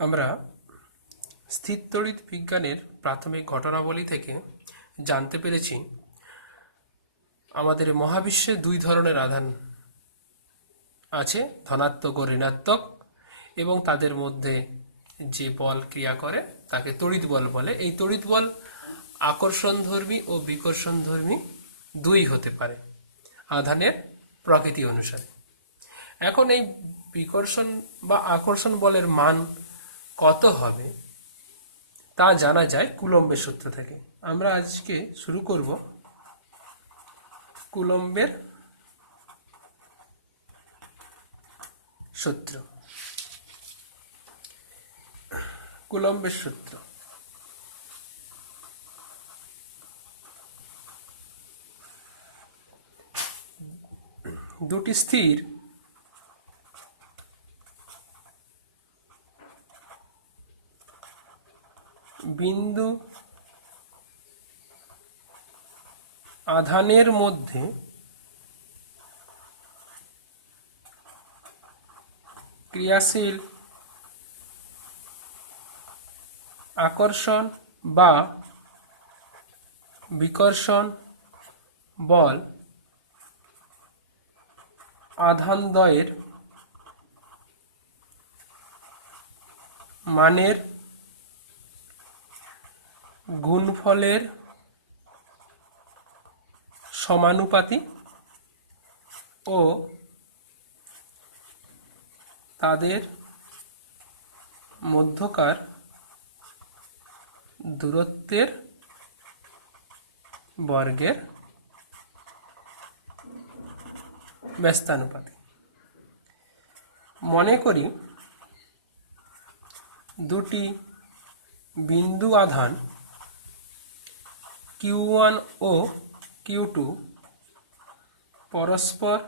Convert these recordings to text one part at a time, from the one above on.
আমরা স্থিরতড়িৎ বিজ্ঞানের প্রাথমিক ঘটনাবলী থেকে জানতে পেরেছি আমাদের মহাবিশ্বে দুই ধরনের আধান আছে, ধনাত্মক ও ঋণাত্মক, এবং তাদের মধ্যে যে বল ক্রিয়া করে তাকে তড়িৎ বল বলে। এই তড়িৎ বল আকর্ষণধর্মী ও বিকর্ষণধর্মী দুই হতে পারে আধানের প্রকৃতি অনুসারে। এখন এই বিকর্ষণ বা আকর্ষণ বলের মান কত হবে তা জানা যায় কুলম্বের সূত্র থেকে। আমরা আজকে শুরু করব কুলম্বের সূত্র। কুলম্বের সূত্র দুটি স্থির বিন্দু আধানের মধ্যে ক্রিয়াশীল আকর্ষণ বা বিকর্ষণ বল আধানদ্বয়ের মানের গুণফলের সমানুপাতিক ও তাদের মধ্যকার দূরত্বের বর্গের ব্যস্তানুপাতিক। মনে করি দুটি বিন্দু আধান Q1 ও Q2 পরস্পর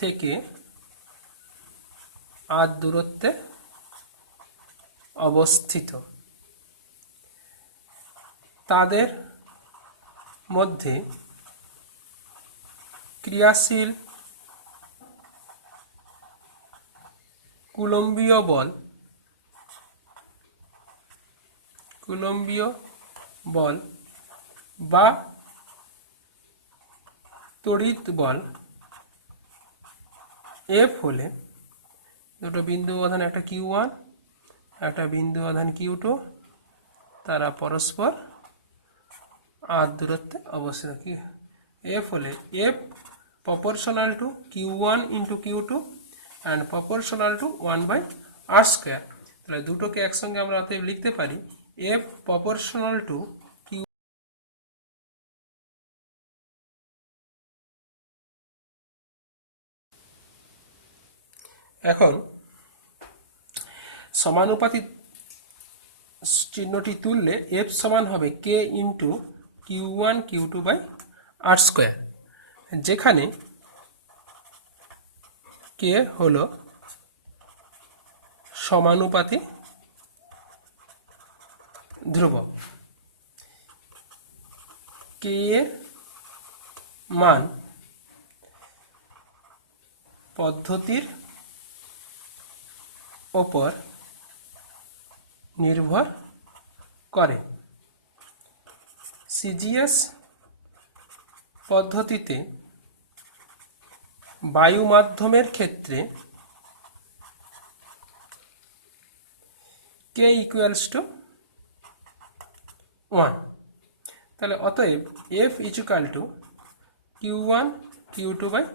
থেকে r দূরত্বে অবস্থিত। তাদের মধ্যে ক্রিয়াশীল কুলম্বীয় বল বা তড়িৎ বল F হলে দুটো বিন্দু আধান, একটা Q1 একটা বিন্দু আধান Q2, তারা পরস্পর r দূরত্বে অবস্থিত। কি F হলে F proportional to Q1 into Q2 and proportional to 1/r square। তাহলে দুটোকে একসঙ্গে আমরা অতএব লিখতে পারি F proportional to Q। এখন সমানুপাতি চিহ্নটি তুললে F সমান হবে K into Q1 Q2/r square, যেখানে K হল সমানুপাতি ধ্রুবক। K এর মান পদ্ধতির ওপর নির্ভর করে। সিজিএস পদ্ধতিতে বায়ু মাধ্যমের ক্ষেত্রে K ইকুয়ালস টু 1। তাহলে অতএব F equal to Q1 Q2/r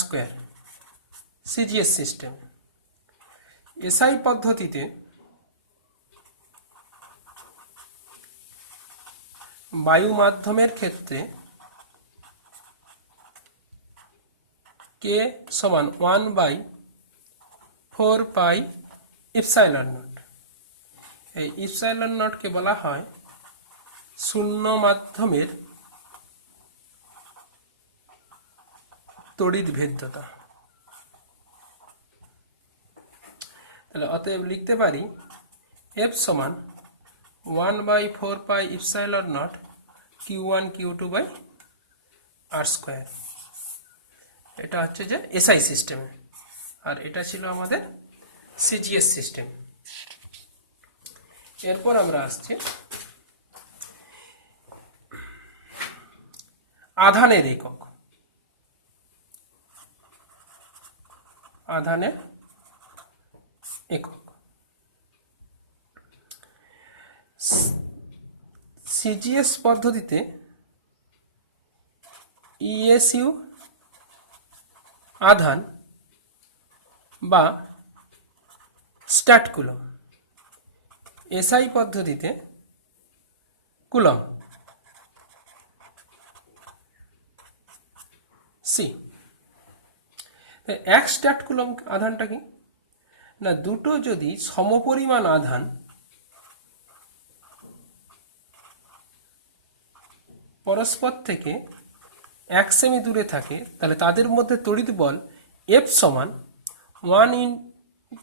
square CGS system. SI পদ্ধতিতে বায়ু মাধ্যমের ক্ষেত্রে K সমান 1/4πε0। এই ইপসাইলন নটকে বলা হয় শূন্য মাধ্যমের তড়িৎ ভেদ্যতা। তাহলে অতএব লিখতে পারি F সমান 1/4πε0 Q1 Q2/r স্কোয়ার। এটা হচ্ছে যে এসআই সিস্টেমে, আর এটা ছিল আমাদের সিজিএস সিস্টেম। এরপর আমরা আসছি আধানের একক। আধানের একক সিজিএস পদ্ধতিতে ইএসইউ আধান বা স্ট্যাট কুলম, এসআই পদ্ধতিতে কুলম। সি এক স্ট্যাট কুলম আধানটা কি না, দুটো যদি সমপরিমাণ আধান পরস্পর থেকে 1 সেমি দূরে থাকে তাহলে তাদের মধ্যে তড়িৎ বল F সমান 1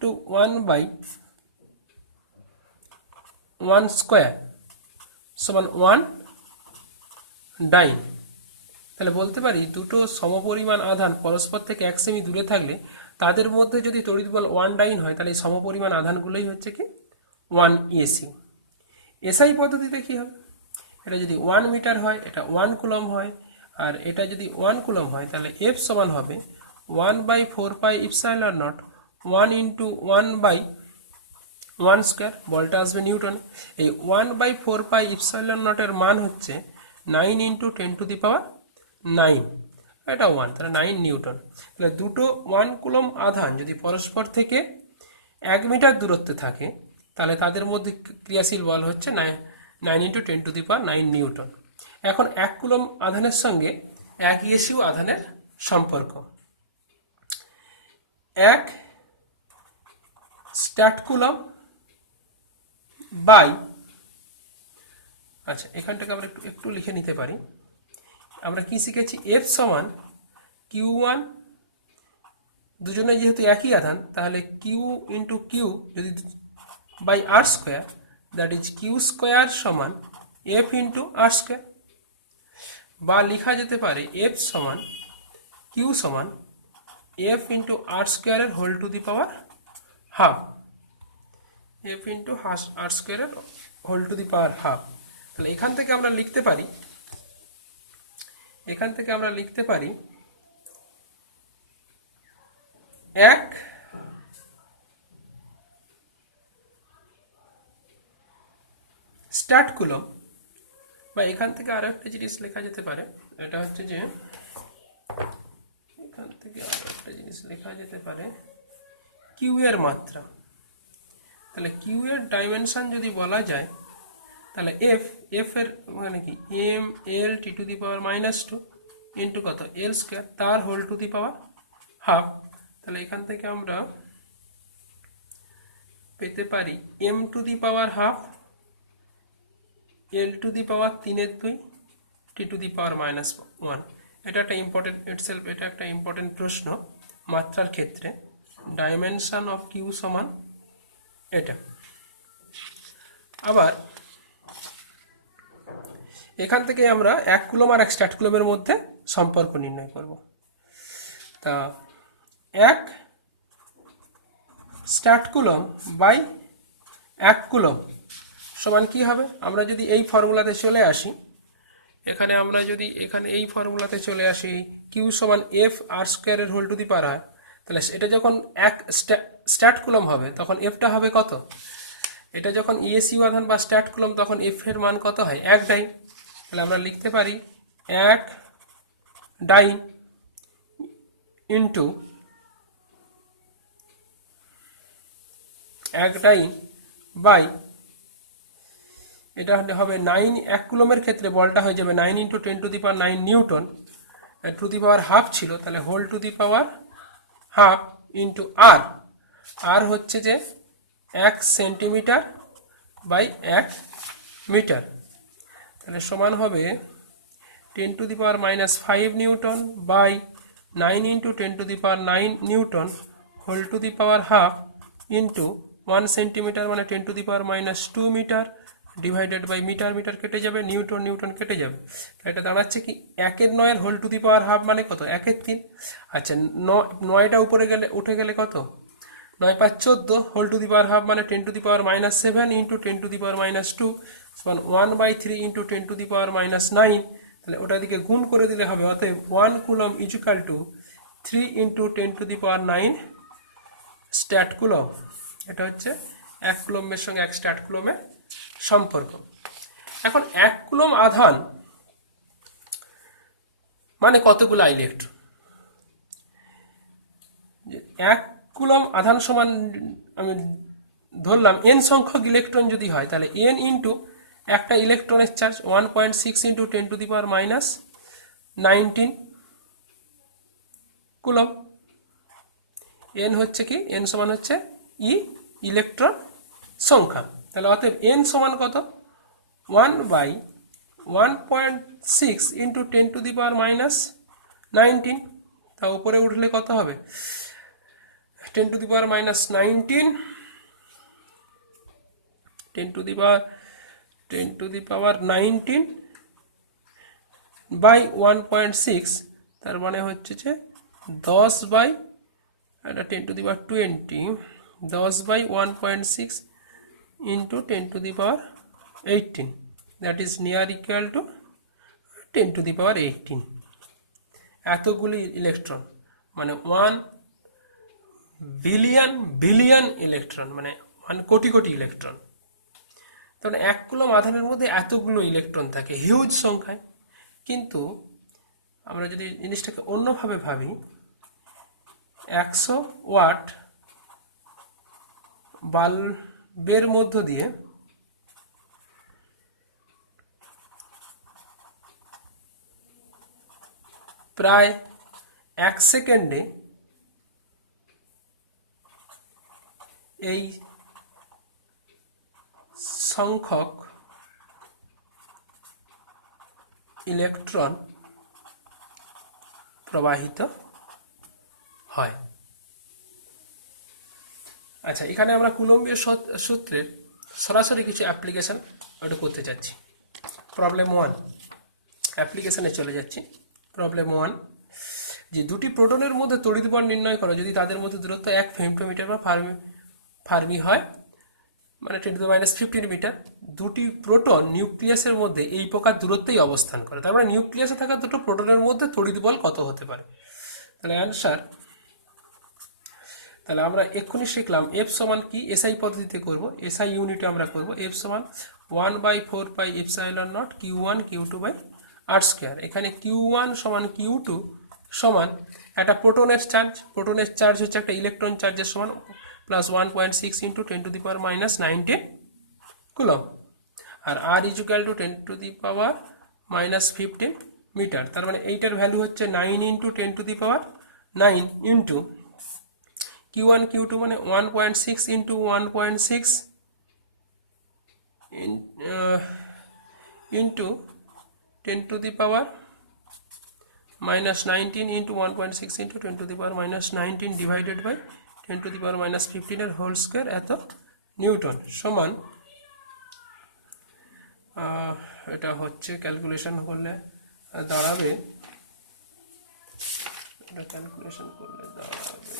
× 1/1 স্কোয়ার সমান 1 ডাইন। তাহলে বলতে পারি দুটো সমপরিমাণ আধান পরস্পর থেকে 1 সেমি দূরে থাকলে তাদের মধ্যে যদি তড়িৎ বল 1 ডাইন হয় তাহলে এই সমপরিমাণ আধানগুলোই হচ্ছে কি 1 ইএসইউ। এসআই পদ্ধতিতে কি হবে, এটা যদি 1 মিটার হয় এটা 1 কুলম হয়, আর এটা যদি 1 কুলম হয় তাহলে F সমান হবে 1/4πε0 1 × 1/1 স্কোয়ার। বলটা আসবে নিউটনে। এই 1/4πε0 এর মান হচ্ছে 9 × 10⁹9, এটা 1, তাহলে 9 নিউটন। তাহলে দুটো 1 কুলম আধান যদি পরস্পর থেকে 1 মিটার দূরত্বে থাকে তাহলে তাদের মধ্যে ক্রিয়াশীল বল হচ্ছে 9 × 10⁹9 নিউটন। এখন 1 কুলম আধানের সঙ্গে 1 ইএসইউ আধানের সম্পর্ক। 1 স্ট্যাট কুলম বাই, আচ্ছা এখানটাকে আমরা একটু লিখে নিতে পারি। আমরা কি শিখেছি, F সমান Q1, দুজনে যেহেতু একই আধান তাহলে Q × Q যদি by R square, that is Q square সমান F × R স্কোয়ার। বা লেখা যেতে পারে F সমান Q সমান F × R স্কোয়ারের whole to the power half, F × R স্কোয়ারের whole to the power half. তাহলে এখান থেকে আমরা লিখতে পারি 1 স্ট্যাট কুলম, বা এখান থেকে আরো একটা জিনিস লেখা যেতে পারে, এটা হচ্ছে যে এখান থেকে আরো একটা জিনিস লেখা যেতে পারে কিউ এর মাত্রা। তাহলে কিউ এর ডাইমেনশন যদি বলা যায় তাহলে এফ এর মানে কি m(l)(t⁻⁻2) ইন্টু কত l স্কোয়ার, তার whole to the power half. তাহলে এখান থেকে আমরা পেতে পারি m⁻½ l⁻³ t⁻⁻1। এটা একটা ইম্পর্টেন্ট প্রশ্ন মাত্রার ক্ষেত্রে। ডাইমেনশন অফ কিউ সমান এটা। আবার এখান থেকে আমরা 1 কুলম আর 1 স্ট্যাট কুলমের মধ্যে সম্পর্ক নির্ণয় করব। তা 1 স্ট্যাট কুলম বাই 1 কুলম সমান কি হবে, আমরা যদি এই ফর্মুলাতে চলে আসি, এখানে আমরা যদি এই ফর্মুলাতে চলে আসি কিউ সমান F R স্কোয়ারের হোল টু দি পাওয়ার হয়, তাহলে এটা যখন 1 স্ট্যাট কুলম হবে তখন এফটা হবে কত, এটা যখন ইএসইউ আধান বা স্ট্যাট কুলম তখন এফ এর মান কত হয় 1 ডাইন। তাহলে আমরা লিখতে পারি 1 ডাইন ইন্টু 1 ডাইন বাই, এটা হবে 9, 1 কুলমের ক্ষেত্রে বলটা হয়ে যাবে 9 × 10⁹9 newton, to the power half ছিল, তাহলে whole to the power half into R, আর হচ্ছে যে 1 সেন্টিমিটার বাই 1 মিটার। তাহলে সমান হবে 10⁻⁻5 newton by 9 × 10⁻9 newton whole to the power half into 1 centimetre মানে 10⁻⁻2 metre divided by metre, metre কেটে যাবে, নিউটন নিউটন কেটে যাবে। এটা দাঁড়াচ্ছে কি 1/9 whole to the power half মানে কত 1/3। আচ্ছা 9টা উপরে গেলে উঠে গেলে কত 9 5 14 whole to the power half মানে 10 to the power -7 into 10 to the power -2 সমান 1/3 ইন্টু 10 টু দি পাওয়ার -9। তাহলে ওটা দিকে গুণ করে দিলে হবে, অতএব 1 coulomb is equal two 3 into 10 to the power 9 stat coulomb. এটা হচ্ছে 1 কুলমের সঙ্গে 1 স্ট্যাট কুলমের সম্পর্ক। এখন 1 কুলম আধান মানে কতগুলো ইলেকট্রন? 1 কুলম আধান সমান আমি ধরলাম n সংখ্যক ইলেকট্রন যদি হয়, তাহলে n ইন্টু একটা ইলেকট্রনের charge 1.6 into 10 to the power -19 coulomb. n হচ্ছে কি? n সমান হচ্ছে ই ইলেকট্রন সংখ্যা। তাহলে অতএব n সমান কত? 1/1.6 ইন্টু 10 টু দি পাওয়ার -19। তা উপরে উঠলে কত হবে? 10 to the power -19, 10 to the power 19 by 1.6, তার মানে হচ্ছে যে 10 বাই, এটা 10 to the power 20, 10 by 1.6 into 10 to the power 18, that is near equal to 10 to the power 18। এতগুলি ইলেকট্রন মানে 1 বিলিয়ন বিলিয়ন ইলেকট্রন, মানে 1 কোটি কোটি ইলেকট্রন। তখন 1 কুলম আধানের মধ্যে এতগুলো ইলেকট্রন থাকে, হিউজ সংখ্যায়। কিন্তু আমরা যদি জিনিসটাকে অন্যভাবে ভাবি, 100 ওয়াট বাল্বের মধ্য দিয়ে প্রায় 1 সেকেন্ডে এই সংখ্যক ইলেকট্রন প্রবাহিত হয়। আচ্ছা, এখানে আমরা কুলম্বীয় সূত্রের সরাসরি কিছু অ্যাপ্লিকেশন ওটা করতে যাচ্ছি। প্রবলেম 1 অ্যাপ্লিকেশনে চলে যাচ্ছি। প্রবলেম 1, যে দুটি প্রোটনের মধ্যে তড়িৎ বল নির্ণয় করো যদি তাদের মধ্যে দূরত্ব 1 ফেমটোমিটার বা ফার্মি হয়, মানে 10 টু দি -15 মিটার। দুটি প্রোটন নিউক্লিয়াসের মধ্যে এই প্রকার দূরত্বেই অবস্থান করে। তার মানে নিউক্লিয়াসে থাকা দুটো প্রোটনের মধ্যে তড়িৎ বল কত হতে পারে? তাহলে অ্যান্সার, তাহলে আমরা এক্ষুনি শিখলাম এফ সমান কি, এসআই পদ্ধতিতে করব, এসআই ইউনিটে আমরা করব। এফ সমান 1/4πε0 Q1 Q2 by r square. এখানে Q1 সমান Q2 সমান একটা প্রোটনের চার্জ, প্রোটনের চার্জ হচ্ছে একটা ইলেকট্রন চার্জের সমান, plus 1.6 into 10 to the power -19 coulomb. আর r is equal to 10 to the power -15 metre. তার মানে এইটার ভ্যালু হচ্ছে 9 into 10 to the power 9 into Q1 Q2 মানে 1.6 into 1.6 into 10 to the power -19 into 1.6 into 10 to the power -19 divided by 10 to the power -15 এর whole square এত Newton সমান, এটা হচ্ছে ক্যালকুলেশন করলে দাঁড়াবে, এটা ক্যালকুলেশন করলে দাঁড়াবে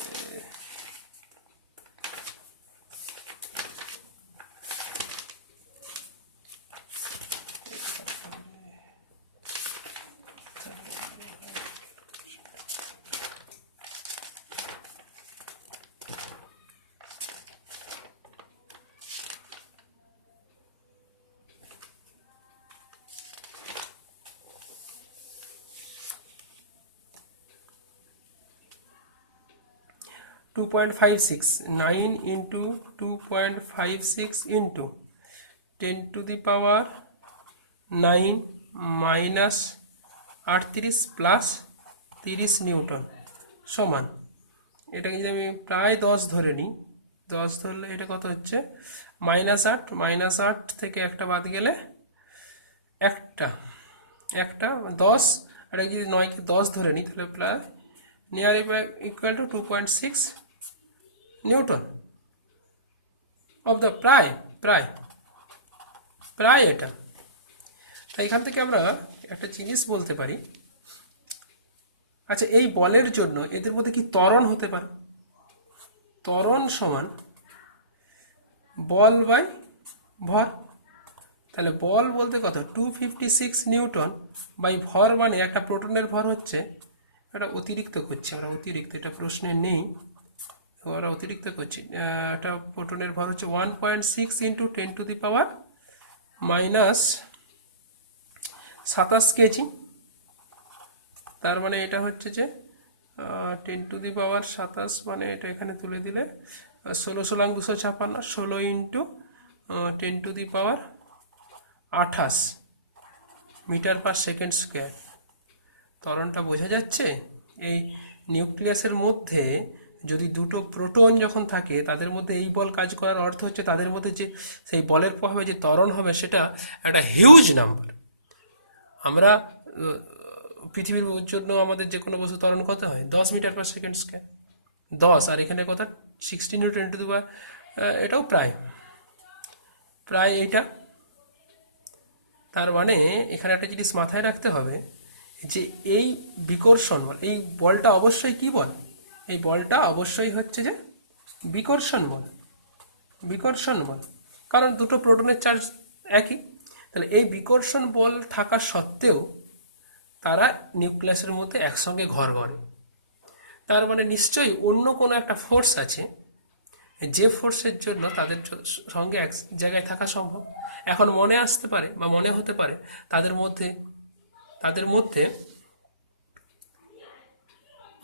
(2.56) 9 into 2.56 into 10 to the power 9 minus 38 plus 30 Newton সমান, এটাকে যদি আমি প্রায় 10 ধরে নিই, 10 ধরলে এটা কত হচ্ছে -8 থেকে একটা বাদ গেলে একটা 10, এটা যদি 9কে 10 ধরে নিই তাহলে প্রায় near equal two 2.6 Newton of the প্রায় এটা। তাই এখান থেকে আমরা একটা জিনিস বলতে পারি, আচ্ছা এই বলের জন্য এদের মধ্যে কি ত্বরণ হতে পারে? ত্বরণ সমান বল বাই ভর। তাহলে বল বলতে কত 256 নিউটন বাই ভর, মানে একটা প্রোটনের ভর হচ্ছে, এটা অতিরিক্ত করছে আমরা, অতিরিক্ত, এটা প্রশ্নে নেই, ওরা অতিরিক্ত করছি, একটা প্রোটনের ভর হচ্ছে 1.6 ইন্টু 10⁻⁻27 কেজি। তার মানে এটা হচ্ছে যে 10⁻27, মানে এটা এখানে তুলে দিলে 16 16 into 10⁻28 metre per second square. ত্বরণটা বোঝা যাচ্ছে? এই নিউক্লিয়াসের মধ্যে যদি দুটো প্রোটন যখন থাকে তাদের মধ্যে এই বল কাজ করার অর্থ হচ্ছে তাদের মধ্যে যে সেই বলের প্রভাবে যে ত্বরণ হবে সেটা একটা হিউজ নাম্বার। আমরা পৃথিবীর জন্য আমাদের যে কোনো বস্তু ত্বরণ কত হয় 10 মিটার পার সেকেন্ড স্কোয়ার, 10, আর এখানে কত 16 ইন্টু 10⁻, এটাও প্রায় প্রায় এইটা। তার মানে এখানে একটা জিনিস মাথায় রাখতে হবে যে এই বিকর্ষণ বল, এই বলটা অবশ্যই কি বল, এই বলটা অবশ্যই হচ্ছে যে বিকর্ষণ বল, বিকর্ষণ বল, কারণ দুটো প্রোটনের চার্জ একই। তাহলে এই বিকর্ষণ বল থাকা সত্ত্বেও তারা নিউক্লিয়াসের মধ্যে একসঙ্গে ঘর করে। তার মানে নিশ্চয়ই অন্য কোনো একটা ফোর্স আছে, যে ফোর্সের জন্য তাদের সঙ্গে এক জায়গায় থাকা সম্ভব। এখন মনে আসতে পারে বা মনে হতে পারে তাদের মধ্যে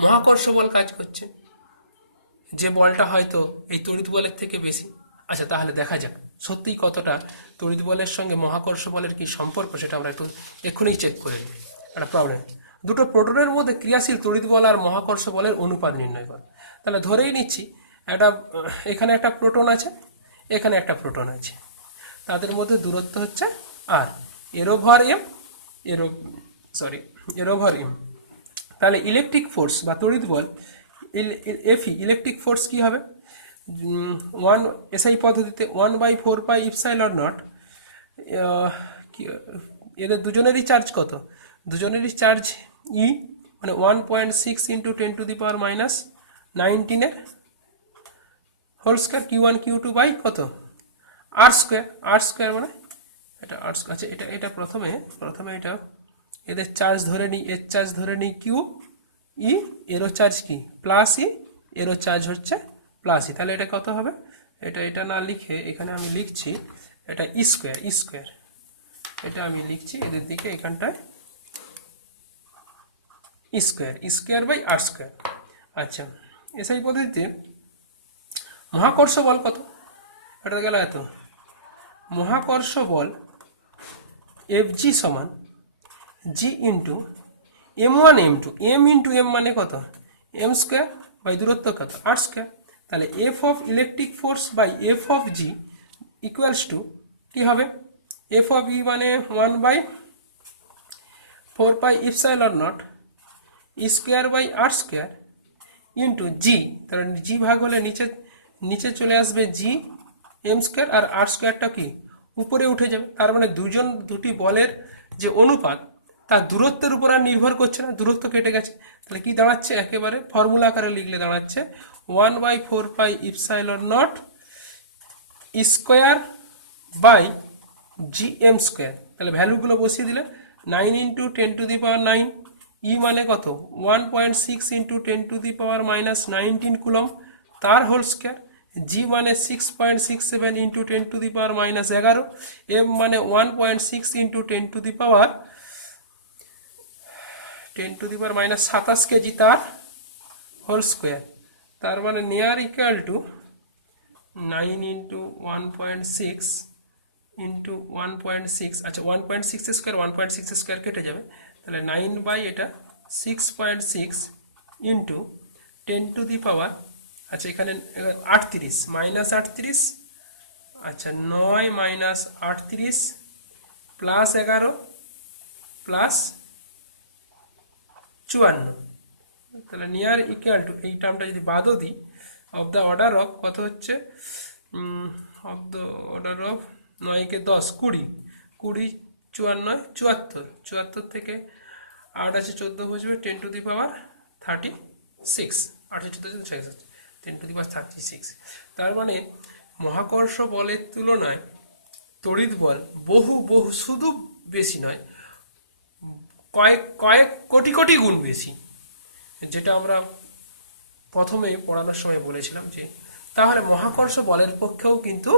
মহাকর্ষ বল কাজ করছে, যে বলটা হয়তো এই তড়িৎ বলের থেকে বেশি। আচ্ছা, তাহলে দেখা যাক সত্যিই কতটা তড়িৎ বলের সঙ্গে মহাকর্ষ বলের কি সম্পর্ক, সেটা আমরা একটু এক্ষুনি চেক করে নিই। একটা প্রবলেম, দুটো প্রোটনের মধ্যে ক্রিয়াশীল তড়িৎ বল আর মহাকর্ষ বলের অনুপাত নির্ণয় কর। তাহলে ধরেই নিচ্ছি এখানে একটা প্রোটন আছে, এখানে একটা প্রোটন আছে, তাদের মধ্যে দূরত্ব হচ্ছে আর, এরোভর এম, এরোভর এম। তাহলে ইলেকট্রিক ফোর্স বা তড়িৎ বল এফি, ইলেকট্রিক ফোর্স কি হবে, 1 এসআই পদ্ধতিতে 1/4πε0, এদের দুজনেরই চার্জ কত, দুজনেরই চার্জ ই, মানে 1.6 into 10⁻⁻19 whole square, Q1 Q2 by কত আর স্কোয়ার, আর স্কোয়ার মানে এটা আর স্কোয়ার। আচ্ছা, এটা প্রথমে এটা এদের চার্জ ধরে নিই, এর চার্জ ধরে নিই কিউ ই, এরও চার্জ কি প্লাস ই, এরও চার্জ হচ্ছে প্লাস ই। তাহলে এটা কত হবে, এটা না লিখে এখানে আমি লিখছি এটা ই স্কোয়ার, এটা আমি লিখছি এদের দিকে এখানটায় ই স্কোয়ার বাই আর স্কোয়ার। আচ্ছা, এসআই পদ্ধতিতে মহাকর্ষ বল কত, এটা গেল এত, মহাকর্ষ বল Fg সমান G into m1 m2, m into m মানে কত m স্কোয়ার বাই দূরত্ব কত আর স্কোয়ার। তাহলে F of electric force by F of G equals to কি হবে, এফ অফ ই মানে 1/4πε0 square by R square into G, তাহলে জি ভাগ হলে নিচে চলে আসবে জি এম স্কোয়ার, আর আর স্কোয়ারটা কি উপরে উঠে যাবে। তার মানে দুটি বলের যে অনুপাত তার দূরত্বের উপর আর নির্ভর করছে না, দূরত্ব কেটে গেছে। তাহলে কি দাঁড়াচ্ছে, একেবারে ফর্মুলা আকারে লিখলে দাঁড়াচ্ছে 1/4πε0 square by G M square. তাহলে ভ্যালুগুলো বসিয়ে দিলে 9 ইন্টু 10⁹9, ই মানে কত 1.6 ইন্টু 10⁻⁻19 কুলম তার হোল স্কোয়ার, জি মানে 6.67 ইন্টু 10⁻11, এম মানে 1.6 ইন্টু 10⁻27 কেজি তার হোল স্কোয়ার। তার মানে near equal two 9 into 1.6 into 1.6, আচ্ছা 1.6 স্কোয়ার 1.6 স্কোয়ার কেটে যাবে, তাহলে 9 বাই এটা 6.6 ইন্টু 10⁻, আচ্ছা এখানে 38 মাইনাস 38, আচ্ছা 9 মাইনাস 38 প্লাস 11 প্লাস 54, তাহলে নিয়ার ইকুয়াল টু, এই টার্মটা যদি বাদও দিই, অফ দ্য অর্ডার অফ কত হচ্ছে, অফ দ্য অর্ডার অফ 9 কে 10 20 20 54 74 থেকে 8 আছে 14 বসবে 10⁻36, 8 14 36 10⁻36। তার মানে মহাকর্ষ বলের তুলনায় তড়িৎ বল বহু বহু, শুধু বেশি নয়, কয়েক কয়েক কোটি কোটি গুণ বেশি। যেটা আমরা প্রথমে পড়ানোর সময় বলেছিলাম যে তাহলে মহাকর্ষ বলের পক্ষেও কিন্তু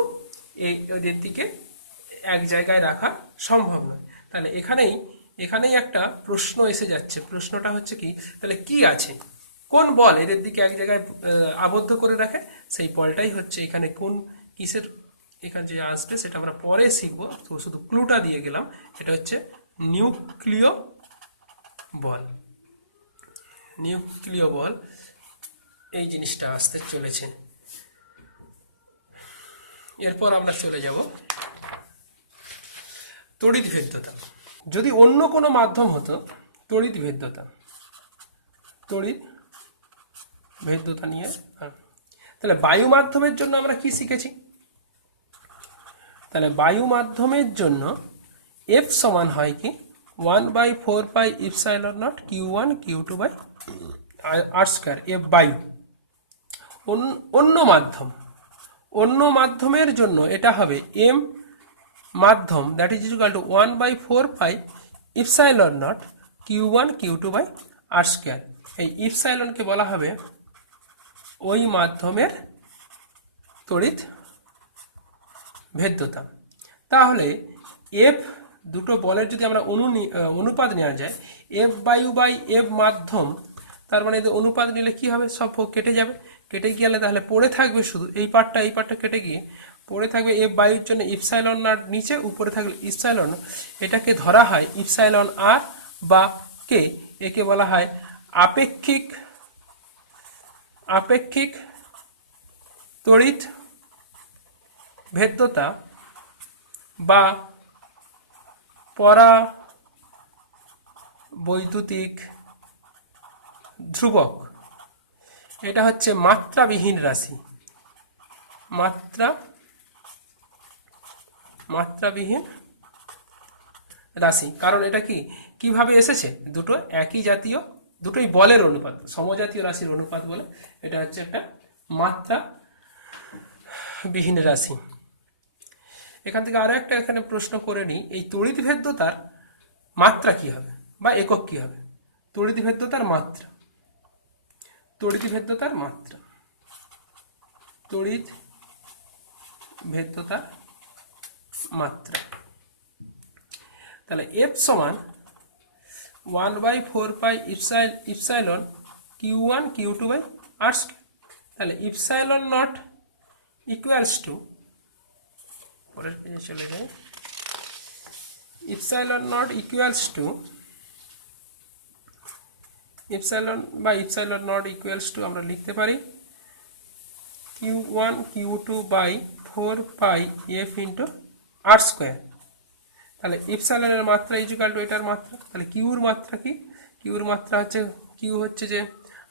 এদের দিকে এক জায়গায় রাখা সম্ভব নয়। তাহলে এখানেই একটা প্রশ্ন এসে যাচ্ছে। প্রশ্নটা হচ্ছে কি, তাহলে কি আছে, কোন বল এদের দিকে এক জায়গায় আবদ্ধ করে রাখে? সেই বলটাই হচ্ছে এখানে কোন কিসের এখানে যে আসবে সেটা আমরা পরে শিখবো, তো শুধু ক্লুটা দিয়ে গেলাম। এটা হচ্ছে নিউক্লিয় বল। নিউক্লিয় বল এই জিনিসটা আসতে চলেছে। এরপর আমরা চলে যাব তড়িৎ ভেদ্যতা। যদি অন্য কোনো মাধ্যম হতো, তড়িৎ ভেদ্যতা নিয়ে, তাহলে বায়ু মাধ্যমের জন্য আমরা কি শিখেছি? তাহলে বায়ু মাধ্যমের জন্য এফ সমান হয় কি 1/4πε0 Q1 Q2/r², এফ বায়ু। অন্য মাধ্যমের জন্য এটা হবে এম মাধ্যম, that is equal two 1/4πε0 Q1 Q2/r²। এই ইপসাইলনকে বলা হবে ওই মাধ্যমের তড়িৎ ভেদ্যতা। তাহলে এফ দুটো বলের যদি আমরা অনুপাত নেওয়া যায়, এফ বায়ু বাই এফ মাধ্যম, তার মানে এদের অনুপাত নিলে কি হবে, সব কেটে যাবে। কেটে গেলে তাহলে পড়ে থাকবে শুধু এই পার্টটা কেটে গিয়ে পড়ে থাকবে এফ বায়ুর জন্য ইপসাইলন নট নিচে, উপরে থাকলে ইপসাইলন। এটাকে ধরা হয় ইপসাইলন আর বা কে। একে বলা হয় আপেক্ষিক তড়িৎ ভেদ্যতা বা পরাবৈদ্যুতিক ধ্রুবক। এটা হচ্ছে মাত্রাবিহীন রাশি, মাত্রাবিহীন রাশি। কারণ এটা কিভাবে এসেছে, দুটো একই জাতীয়, দুটোই বলের অনুপাত, সমজাতীয় রাশির অনুপাত বলে এটা হচ্ছে একটা মাত্রাবিহীন রাশি। এখান থেকে আরো একটা এখানে প্রশ্ন করে নিই, এই তড়িৎ ভেদ্যতার মাত্রা কি হবে বা একক কি হবে? তড়িৎ ভেদ্যতার মাত্রা, তড়িৎ ভেদ্যতার মাত্রা। তাহলে এফ সমান 1/4πε Q1 Q2/r²। তাহলে ইপসাইলন নট ইকুয়ালস টু, পরের পেজে চলে যায়, ইপসাইলন নট ইকুয়ালস টু আমরা লিখতে পারি Q1 Q2/4πf × r²। তাহলে ইপসাইলনের মাত্রা ইকুয়াল টু এটার মাত্রা। তাহলে কিউর মাত্রা কি? কিউর মাত্রা হচ্ছে, কিউ হচ্ছে যে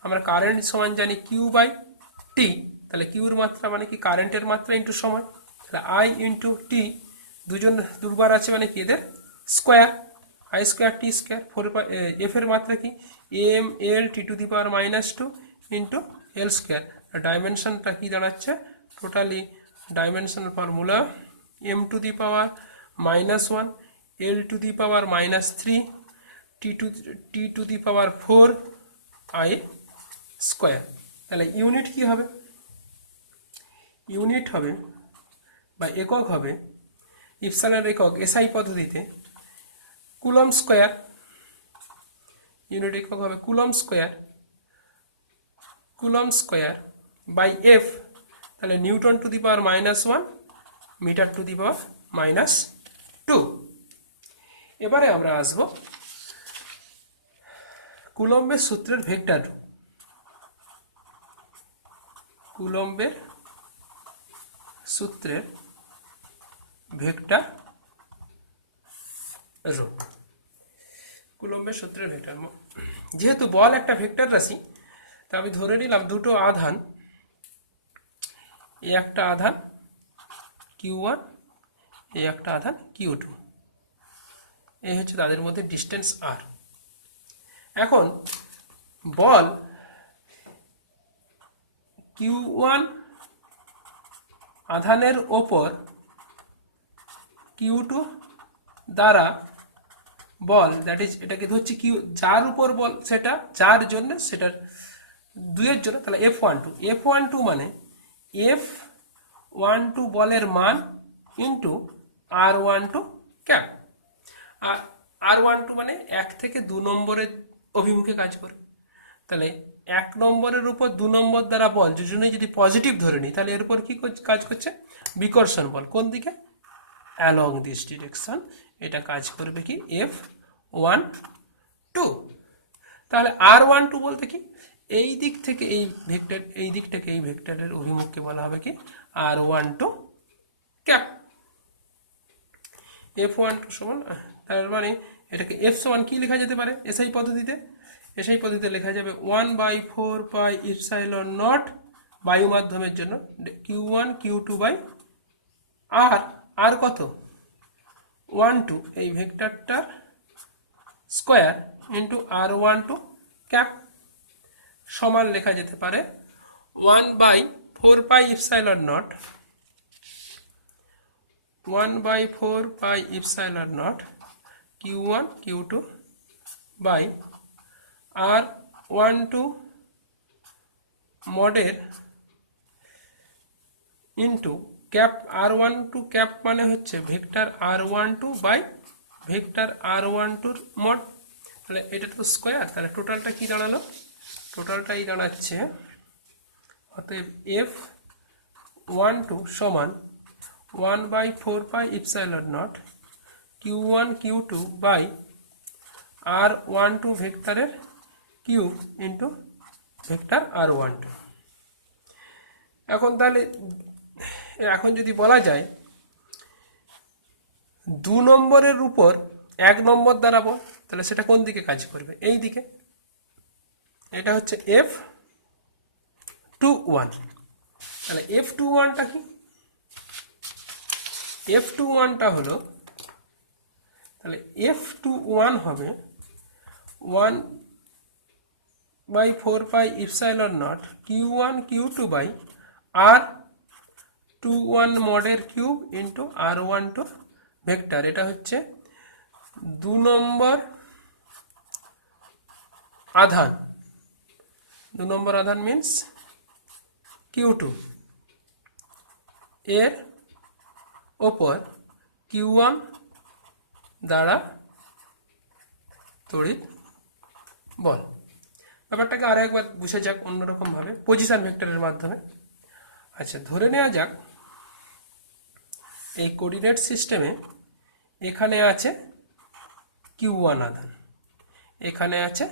আমরা কারেন্ট সমান জানি Q/T। তাহলে কিউর মাত্রা মানে কি কারেন্টের মাত্রা ইন্টু সময়। তাহলে I ইন্টু টি, দুবার আছে মানে কি এদের স্কোয়ার, I²T²। এফ এর মাত্রা কি mL T⁻⁻² ইন্টু L²। ডাইমেনশনটা কি দাঁড়াচ্ছে, totally dimensional formula m⁻⁻1 L⁻⁻3 T⁴ I²। তাহলে ইউনিট কি হবে? ইউনিট হবে বা একক হবে, ইপসাইলনের একক এসআই পদ্ধতিতে কুলম্ব স্কোয়ার। ইউনিট একক হবে কুলম্ব স্কোয়ার বাই এফ। তাহলে N⁻⁻1 m⁻⁻²। এবারে আমরা আসব কুলম্বের সূত্রের ভেক্টর রূপ। কুলম্বের সূত্রের ভেক্টর রূপ। কুলম্বের সূত্রের ভেক্টর, যেহেতু বল একটা ভেক্টর রাশি, তা আমি ধরে নিলাম দুটো আধান, এই একটা আধান Q1, এই একটা আধান Q2, এই হচ্ছে তাদের মধ্যে ডিস্টেন্স r। এখন বল Q1 আধানের ওপর Q2 দ্বারা বল, দ্যাট ইজ এটাকে ধরছি কিউ, যার উপর বল সেটা, যার জন্য সেটার দুইয়ের জন্য, তাহলে F12 মানে F12 বলের মান ইন্টু R12 ক্যাপ। আর R12 মানে 1 থেকে 2 নম্বরের অভিমুখে কাজ করে, তাহলে 1 নম্বরের উপর 2 নম্বর দ্বারা বল দুজনেই যদি পজিটিভ ধরে নিই, তাহলে এর উপর কি কাজ করছে? বিকর্ষণ বল। কোন দিকে? Along this direction. এটা কাজ করবে কি? F12। তাহলে R12 বলতে কি? এই দিক থেকে এই ভেক্টর, এই দিক থেকে এই ভেক্টরের অভিমুখকে বলা হবে কি? R12 cap. F12 সমান, তার মানে এটাকে F সমান কি লেখা যেতে পারে এসআই পদ্ধতিতে? এসআই পদ্ধতিতে লেখা যাবে 1/4 পাই ইপসাইলন নট বায়ু মাধ্যমের জন্য Q1 Q2 বাই আর কত? 12 এই ভেক্টরটার স্কোয়ার ইন্টু R12 ক্যাপ সমান লেখা যেতে পারে 1/4 pi epsilon naught 1/4 pi epsilon naught Q1 Q2 by R12 মডের ইন্টু ক্যাপ R12 ক্যাপ মানে হচ্ছে vector R12 by vector R12 mod. তাহলে এটা তো স্কোয়ার, তাহলে টোটালটা কি দাঁড়ালো? টোটালটাই দাঁড়াচ্ছে, অতএব F12 সমান 1/4 pi epsilon naught Q1 Q2 by R12 ভেক্টরের কিউব ইন্টু ভেক্টর R12। এখন যদি বলা যায় 2 নম্বরের উপর 1 নম্বর দ্বারা বল, তাহলে সেটা কোন দিকে কাজ করবে? এই দিকে। এটা হচ্ছে F21। তাহলে F21টা কি? F21টা হলো, তাহলে F21 হবে 1/4 pi epsilon naught Q1 Q2 by R21 মডের কিউব ইন্টু R12 ভেক্টর। এটা হচ্ছে 2 নম্বর আধান। 2 নম্বর আধান মিন্স Q2 এর ওপর Q1 দ্বারা তড়িৎ বল। ব্যাপারটাকে আরো একবার বুঝে যাক অন্যরকম ভাবে, পজিশন ভেক্টরের মাধ্যমে। আচ্ছা, ধরে নেওয়া যাক এই কোঅর্ডিনেট সিস্টেমে এখানে আছে Q1 আধান, এখানে আছে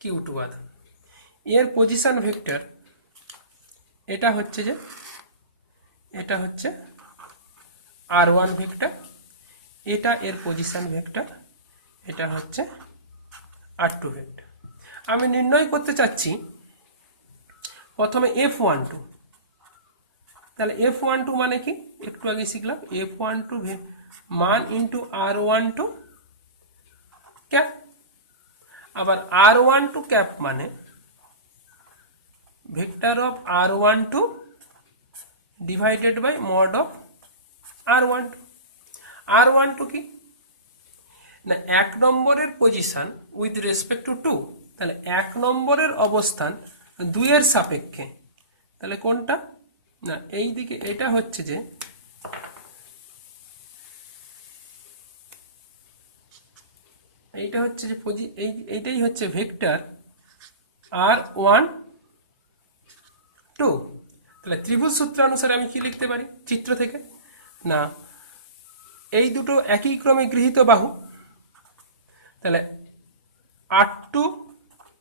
Q2 আধান। এর পজিশন ভেক্টর এটা হচ্ছে যে, এটা হচ্ছে R1 ভেক্টর, এটা এর পজিশন ভেক্টর, এটা হচ্ছে R2 ভেক্টর। আমি নির্ণয় করতে চাচ্ছি প্রথমে F12। তাহলে F12 মানে কি? একটু আগে শিখলাম F12 মান ইন্টু R12 ক্যাপ। আবার R12 ক্যাপ মানে vector of R12 divided by mod of R12। R12 কি না? 1 নম্বরের পজিশন উইথ রেসপেক্ট টু 2, তাহলে 1 নম্বরের অবস্থান 2 এর সাপেক্ষে। তাহলে কোনটা না? এই দিকে এটা হচ্ছে যে এইটা হচ্ছে যে এইটাই হচ্ছে ভেক্টর R12। তাহলে ত্রিভুজ সূত্র অনুসারে আমি কি লিখতে পারি চিত্র থেকে? না, এই দুটো একই ক্রমে গৃহীত বাহু, তাহলে R2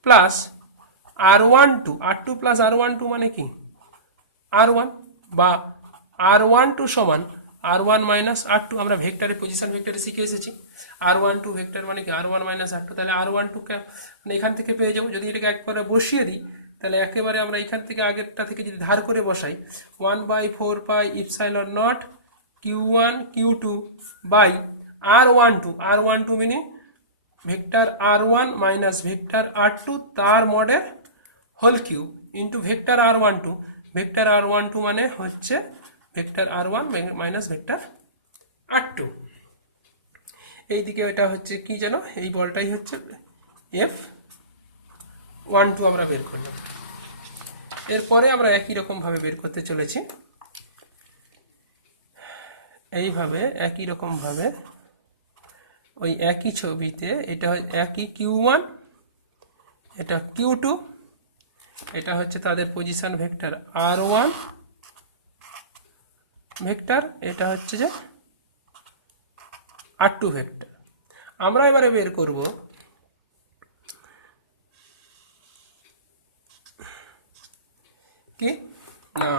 plus R12, R2 plus R12 মানে কি? R1, বা R12 সমান R1 মাইনাস R2। আমরা ভেক্টরে পজিশন ভেক্টরে শিখে এসেছি R12 ভেক্টর মানে কি? R1 minus R2। তাহলে R12 মানে এখান থেকে পেয়ে যাবো। যদি এটাকে একবারে বসিয়ে দিই, তাহলে একেবারে আমরা এখান থেকে আগেরটা থেকে যদি ধার করে বসাই 1/4 pi epsilon naught Q1 Q2 by R12 মিনি vector R1 minus vector R2 তার মডের whole cube into vector r12, vector r12 মানে হচ্ছে vector r1 minus vector r2। এইদিকে এটা হচ্ছে কি যেন, এই বলটাই হচ্ছে F12 আমরা বের করলাম। এরপরে আমরা একই রকম ভাবে বের করতে চলেছি, এইভাবে একই রকম ভাবে ওই একই ছবিতে এটা একই Q1, এটা Q2, এটা হচ্ছে তাদের পজিশন ভেক্টর R1 ভেক্টর, এটা হচ্ছে যে R2 ভেক্টর। আমরা এবারে বের করব কি না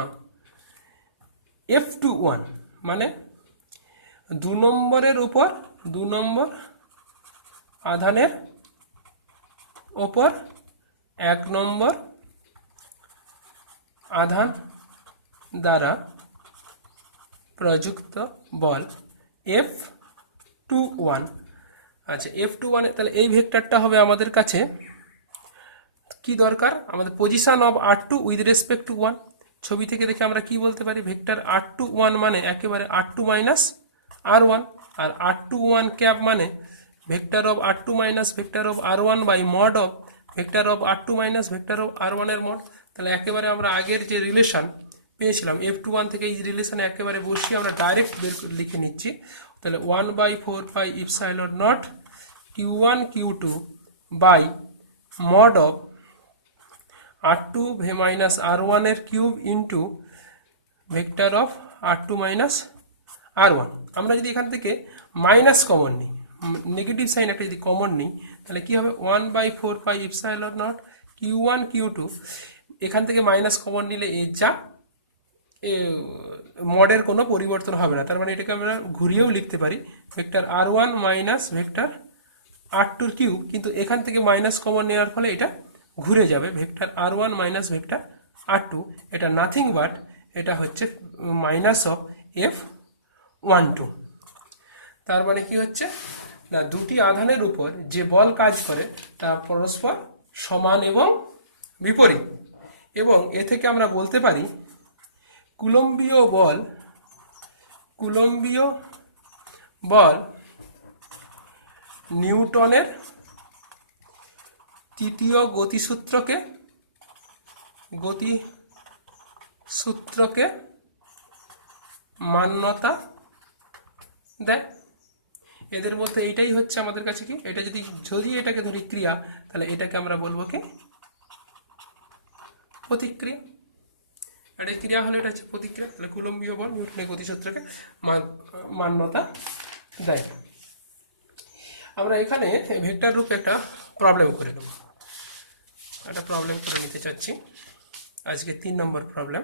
F21, মানে 2 নম্বরের উপর 2 নম্বর আধানের ওপর 1 নম্বর আধান দ্বারা প্রযুক্ত বল F21। আচ্ছা, F21 তাহলে এই ভেক্টরটা হবে আমাদের কাছে কি দরকার, আমাদের position of R2 with respect to 1। ছবি থেকে দেখে আমরা কি বলতে পারি, ভেক্টর R21 মানে একেবারে R2 মাইনাস R1, আর R21 ক্যাপ মানে vector of R2 minus vector of R1 by mod of vector of R2 minus vector of R1 এর মড। তাহলে একেবারে আমরা আগের যে রিলেশন পেয়েছিলাম F21 থেকে এই রিলেশনে একেবারে বসিয়ে আমরা ডাইরেক্ট লিখে নিচ্ছি। তাহলে 1/4 pi epsilon naught Q1 Q2 by mod of R2 minus R1 এর cube into vector of R2 minus R1। আমরা যদি এখান থেকে মাইনাস কমন নিই, নেগেটিভ সাইন একটা যদি কমন নিই, তাহলে কি হবে 1/4 pi epsilon naught Q1 Q2, এখান থেকে মাইনাস কমন নিলে এ যা মডের কোনো পরিবর্তন হবে না। তার মানে এটাকে আমরা ঘুরিয়েও লিখতে পারি vector R1 minus vector R2 cube, কিন্তু এখান থেকে মাইনাস কমন নেওয়ার ফলে এটা ঘুরে যাবে vector R1 minus vector R2। এটা নাথিং বাট এটা হচ্ছে মাইনাস অফ F12। তার মানে কি হচ্ছে না, দুটি আধানের উপর যে বল কাজ করে তা পরস্পর সমান এবং বিপরীত, এবং এ থেকে আমরা বলতে পারি কুলম্বীয় বল নিউটনের তৃতীয় গতিসূত্রকে মান্যতা দেয়। এদের মধ্যে এইটাই হচ্ছে আমাদের কাছে কি, এটা যদি এটাকে ধরি ক্রিয়া, তাহলে এটাকে আমরা বলবো কি প্রতিক্রিয়া। এটা ক্রিয়া হলে এটা হচ্ছে প্রতিক্রিয়া। তাহলে কুলম্বীয় বল নিউটনের গতিসূত্রকে মান্যতা দেয়। আমরা এখানে ভেক্টর রূপে একটা প্রবলেম করে নেব, একটা প্রবলেম করে নিতে চাচ্ছি আজকে 3 নম্বর প্রবলেম।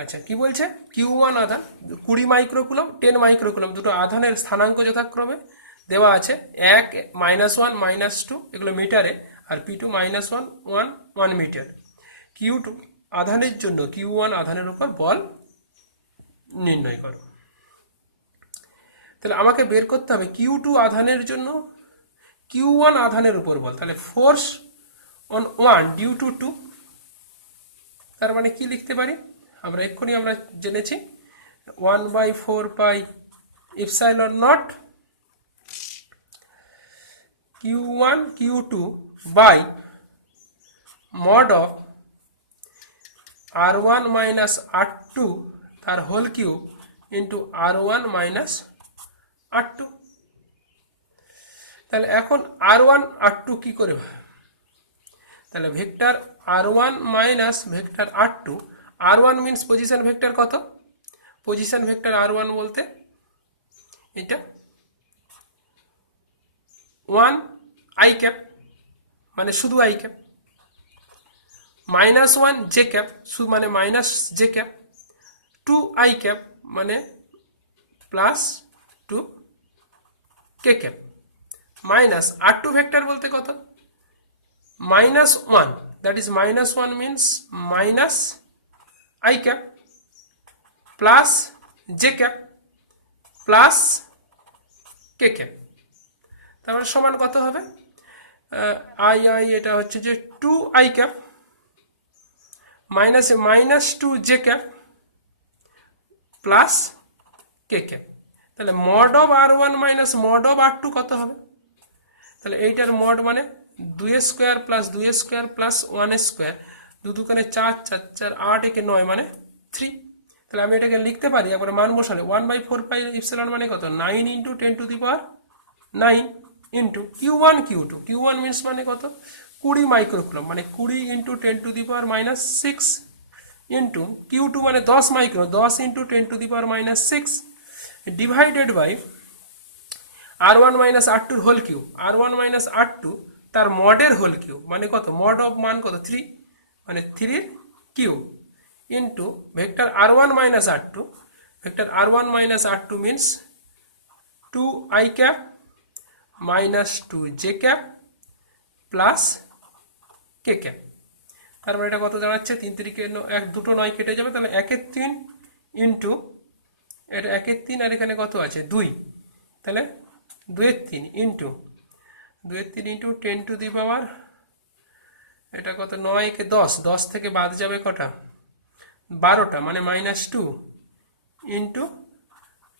আচ্ছা, কি বলছে, Q1 আধান 20 মাইক্রোকুলম 10 মাইক্রোকুলম, দুটো আধানের স্থানাঙ্ক যথাক্রমে দেওয়া আছে 1 -1 -2 এগুলো মিটারে, আর P2 -1 1 1 মিটার। Q2 আধানের জন্য Q1 আধানের উপর বল নির্ণয় করো। তাহলে আমাকে বের করতে হবে Q2 আধানের জন্য Q1 আধানের উপর বল, তাহলে ফোর্স অন 1 ডিউ টু 2। তার মানে কি লিখতে পারি, আমরা এক্ষুনি আমরা জেনেছি 1/4 pi epsilon naught Q1 Q2 by mod of R1 minus R2 তার whole cube into R1 minus R2। তাহলে এখন R1 R2 কি করে, তাহলে vector R1 minus vector R2, R1 means position vector কত, পজিশন ভেক্টর R1 বলতে এটা 1 i cap মানে শুধু i ক্যাপ, -1 j ক্যাপ মানে minus j cap, 2 i cap মানে plus 2 k cap, minus R2 vector বলতে কত -1, that is -1 means minus i cap plus j cap plus k cap। তারপরে সমান কত হবে i এটা হচ্ছে যে 2 i cap minus two J cap plus K cap. তাহলে mod of R1 minus mod of R2 কত হবে? তাহলে এইটার মড মানে 2 square plus 2 square plus 1 square, 2 দুকানে 4, 4 4 8 একে 9 মানে 3। তাহলে আমি এটাকে লিখতে পারি একবার মান বসালে 1/4 পাই ইপসিলন মানে কত 9 into 10 to the power 9 into Q1 Q2, Q1 means মানে কত 20 মাইক্রোকুলম মানে 20 into 10 to the power minus 6 into Q2 মানে 10 micro 10 into 10 to the power minus 6 divided by R1 minus R2 এর whole cube, R1 minus R2 তার মডের whole cube মানে কত mod of মান কত 3 মানে 3 এর cube into vector R1 minus R2, vector R1 minus R2 means 2i cap minus 2j cap plus K cap. তার মানে এটা কত দাঁড়াচ্ছে 3 3 এক দুটো 9 কেটে যাবে, তাহলে 1 এর 3 ইন্টু এটা 1 এর 3 আর এখানে কত আছে 2, তাহলে 2 এর 3 ইন্টু 2 এর 3 ইন্টু 10 টু দি পাওয়ার এটা কত 9 কে 10, 10 থেকে বাদ যাবে কটা 12টা মানে minus 2 into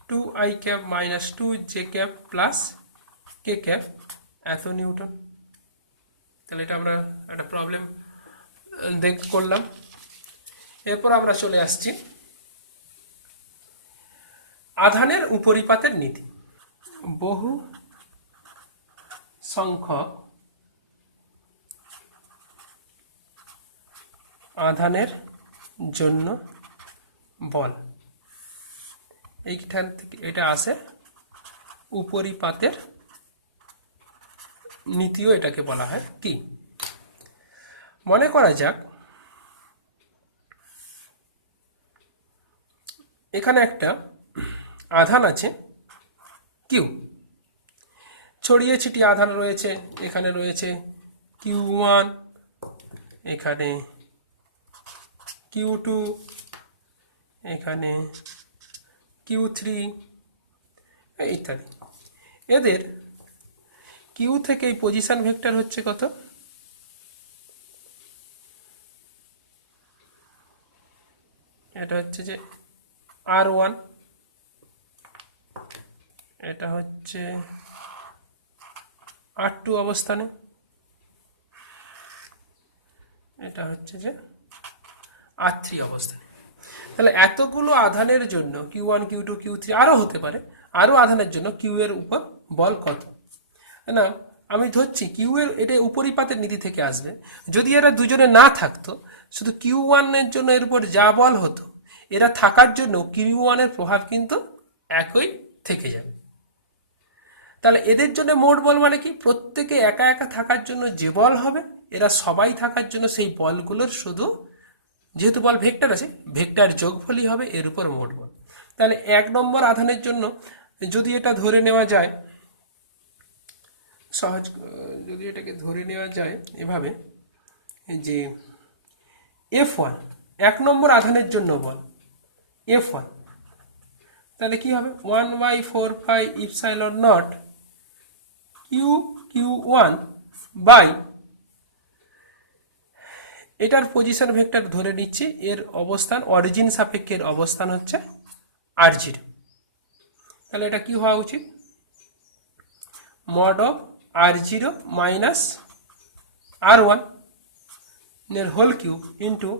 2i cap minus 2j cap plus K cap এত নিউটন। তাহলে এটা আমরা একটা প্রবলেম করলাম। এরপর আমরা চলে আসছি আধানের উপরিপাতের নীতি। বহু সংখ্যক আধানের জন্য বল, এইখান থেকে এটা আসে উপরিপাতের নীতিও এটাকে বলা হয় কি। মনে করা যাক এখানে একটা আধান আছে কিউ, ছড়িয়ে ছিটিয়ে আধান রয়েছে, এখানে রয়েছে Q1, এখানে Q2, এখানে Q3 ইত্যাদি। এদের কিউ থেকে এই পজিশন ভেক্টর হচ্ছে কত এটা হচ্ছে যে R1, এটা হচ্ছে R2 অবস্থানে, এটা হচ্ছে যে R3 অবস্থানে। তাহলে এতগুলো আধানের জন্য Q1 Q2 Q3 আরো হতে পারে, আরো আধানের জন্য কিউ এর উপর বল কত না আমি ধরছি কিউ এর এটা উপরিপাতের নীতি থেকে আসবে। যদি এরা দুজনে না থাকতো শুধু Q1 এর জন্য এর উপর যা বল হতো এরা থাকার জন্য Q1 এর প্রভাব কিন্তু একই থেকে যাবে। তাহলে এদের জন্য মোট বল মানে কি প্রত্যেকে একা একা থাকার জন্য যে বল হবে এরা সবাই থাকার জন্য সেই বলগুলোর শুধু যেহেতু বল ভেক্টর আছে ভেক্টর যোগফলই হবে এর উপর মোট বল। তাহলে 1 নম্বর আধানের জন্য যদি এটা ধরে নেওয়া যায় সহজ, যদি এটাকে ধরে নেওয়া যায় এভাবে যে F1 1 নম্বর আধানের জন্য বল F1, তাহলে কি হবে 1/4 pi epsilon naught Q1 by এটার পজিশন ভেক্টর ধরে নিচ্ছি, এর অবস্থান অরিজিন সাপেক্ষের অবস্থান হচ্ছে R0। তাহলে এটা কি হওয়া উচিত mod of R0 minus R1 এর whole cube into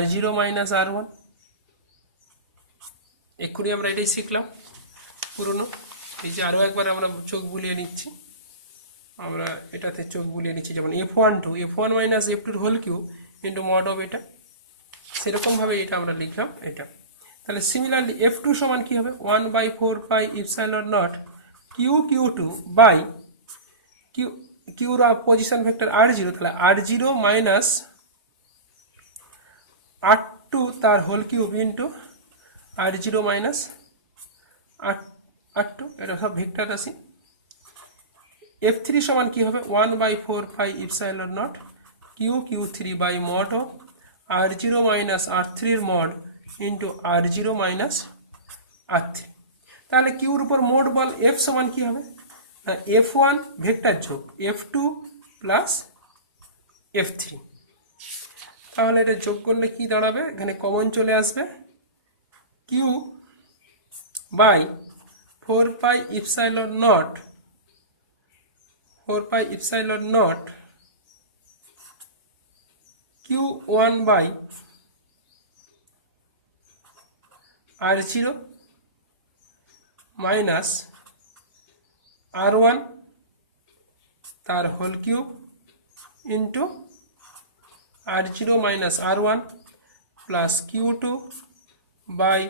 R0 minus R1। এক্ষুনি আমরা এটাই শিখলাম পুরনো, এই যে আরও একবার আমরা চোখ বুলিয়ে নিচ্ছি, আমরা এটাতে চোখ বুলিয়ে নিচ্ছি যেমন F1 minus F2 whole cube into mod of এটা, সেরকমভাবে এটা আমরা লিখলাম এটা। তাহলে সিমিলারলি F2 সমান কি হবে 1/4 pi epsilon naught Q2 by কিউর পজিশন ভেক্টর R0, তাহলে R0 মাইনাস R2 তার whole cube into R0 minus R2, এটা সব ভেক্টর রাশি। F3 সমান কি হবে 1/4 pi epsilon naught Q3 by mod of R0 minus R3 এর mod into R0 minus R3। তাহলে কিউর উপর মোট বল F সমান কি হবে F1 ভেক্টর যোগ F2 প্লাস F3। তাহলে এটা যোগ করলে কি দাঁড়াবে, এখানে কমন চলে আসবে Q by 4 pi epsilon naught 4 pi epsilon naught Q1 by R0 minus R1 তার whole cube into R0 minus R1 plus Q2 by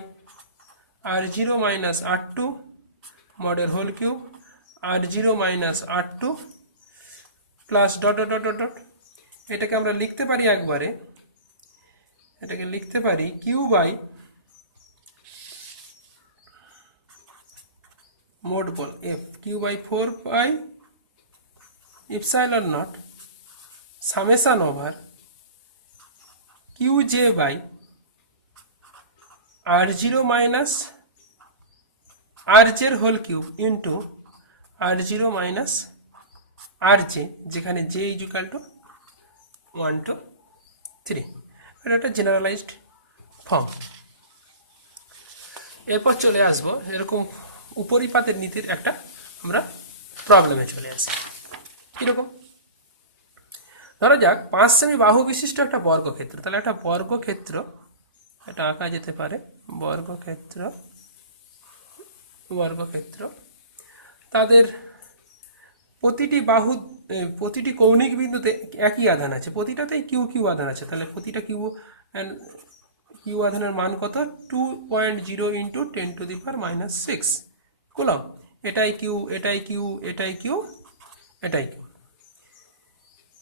R0 minus R2 মডের whole cube R0 minus R2 plus dot dot dot dot. এটাকে আমরা লিখতে পারি একবারে, এটাকে লিখতে পারি কিউ বাই মোট বল F Q by 4 pi epsilon naught summation over Q J by R0 minus RJ এর whole cube into R0 minus RJ, যেখানে J ইকুয়াল টু 1 to 3। এটা একটা জেনারেলাইজড ফর্ম। এরপর চলে আসবো এরকম উপরিপাতের নীতির একটা আমরা প্রবলেমে চলে আসি। কিরকম, ধরা যাক 5 সেমি বাহু বিশিষ্ট একটা বর্গক্ষেত্র। তাহলে একটা বর্গক্ষেত্র এটা আঁকা যেতে পারে, বর্গক্ষেত্র তাদের প্রতিটি বাহু প্রতিটি কৌণিক বিন্দুতে একই আধান আছে, প্রতিটাতেই কিউ কিউ আধান আছে। তাহলে প্রতিটা কিউ আধানের মান কত, 2.0 ইন্টু 10⁻⁻6 কুলম। এটাই কিউ, এটাই কিউ, এটাই কিউ, এটাই কিউ।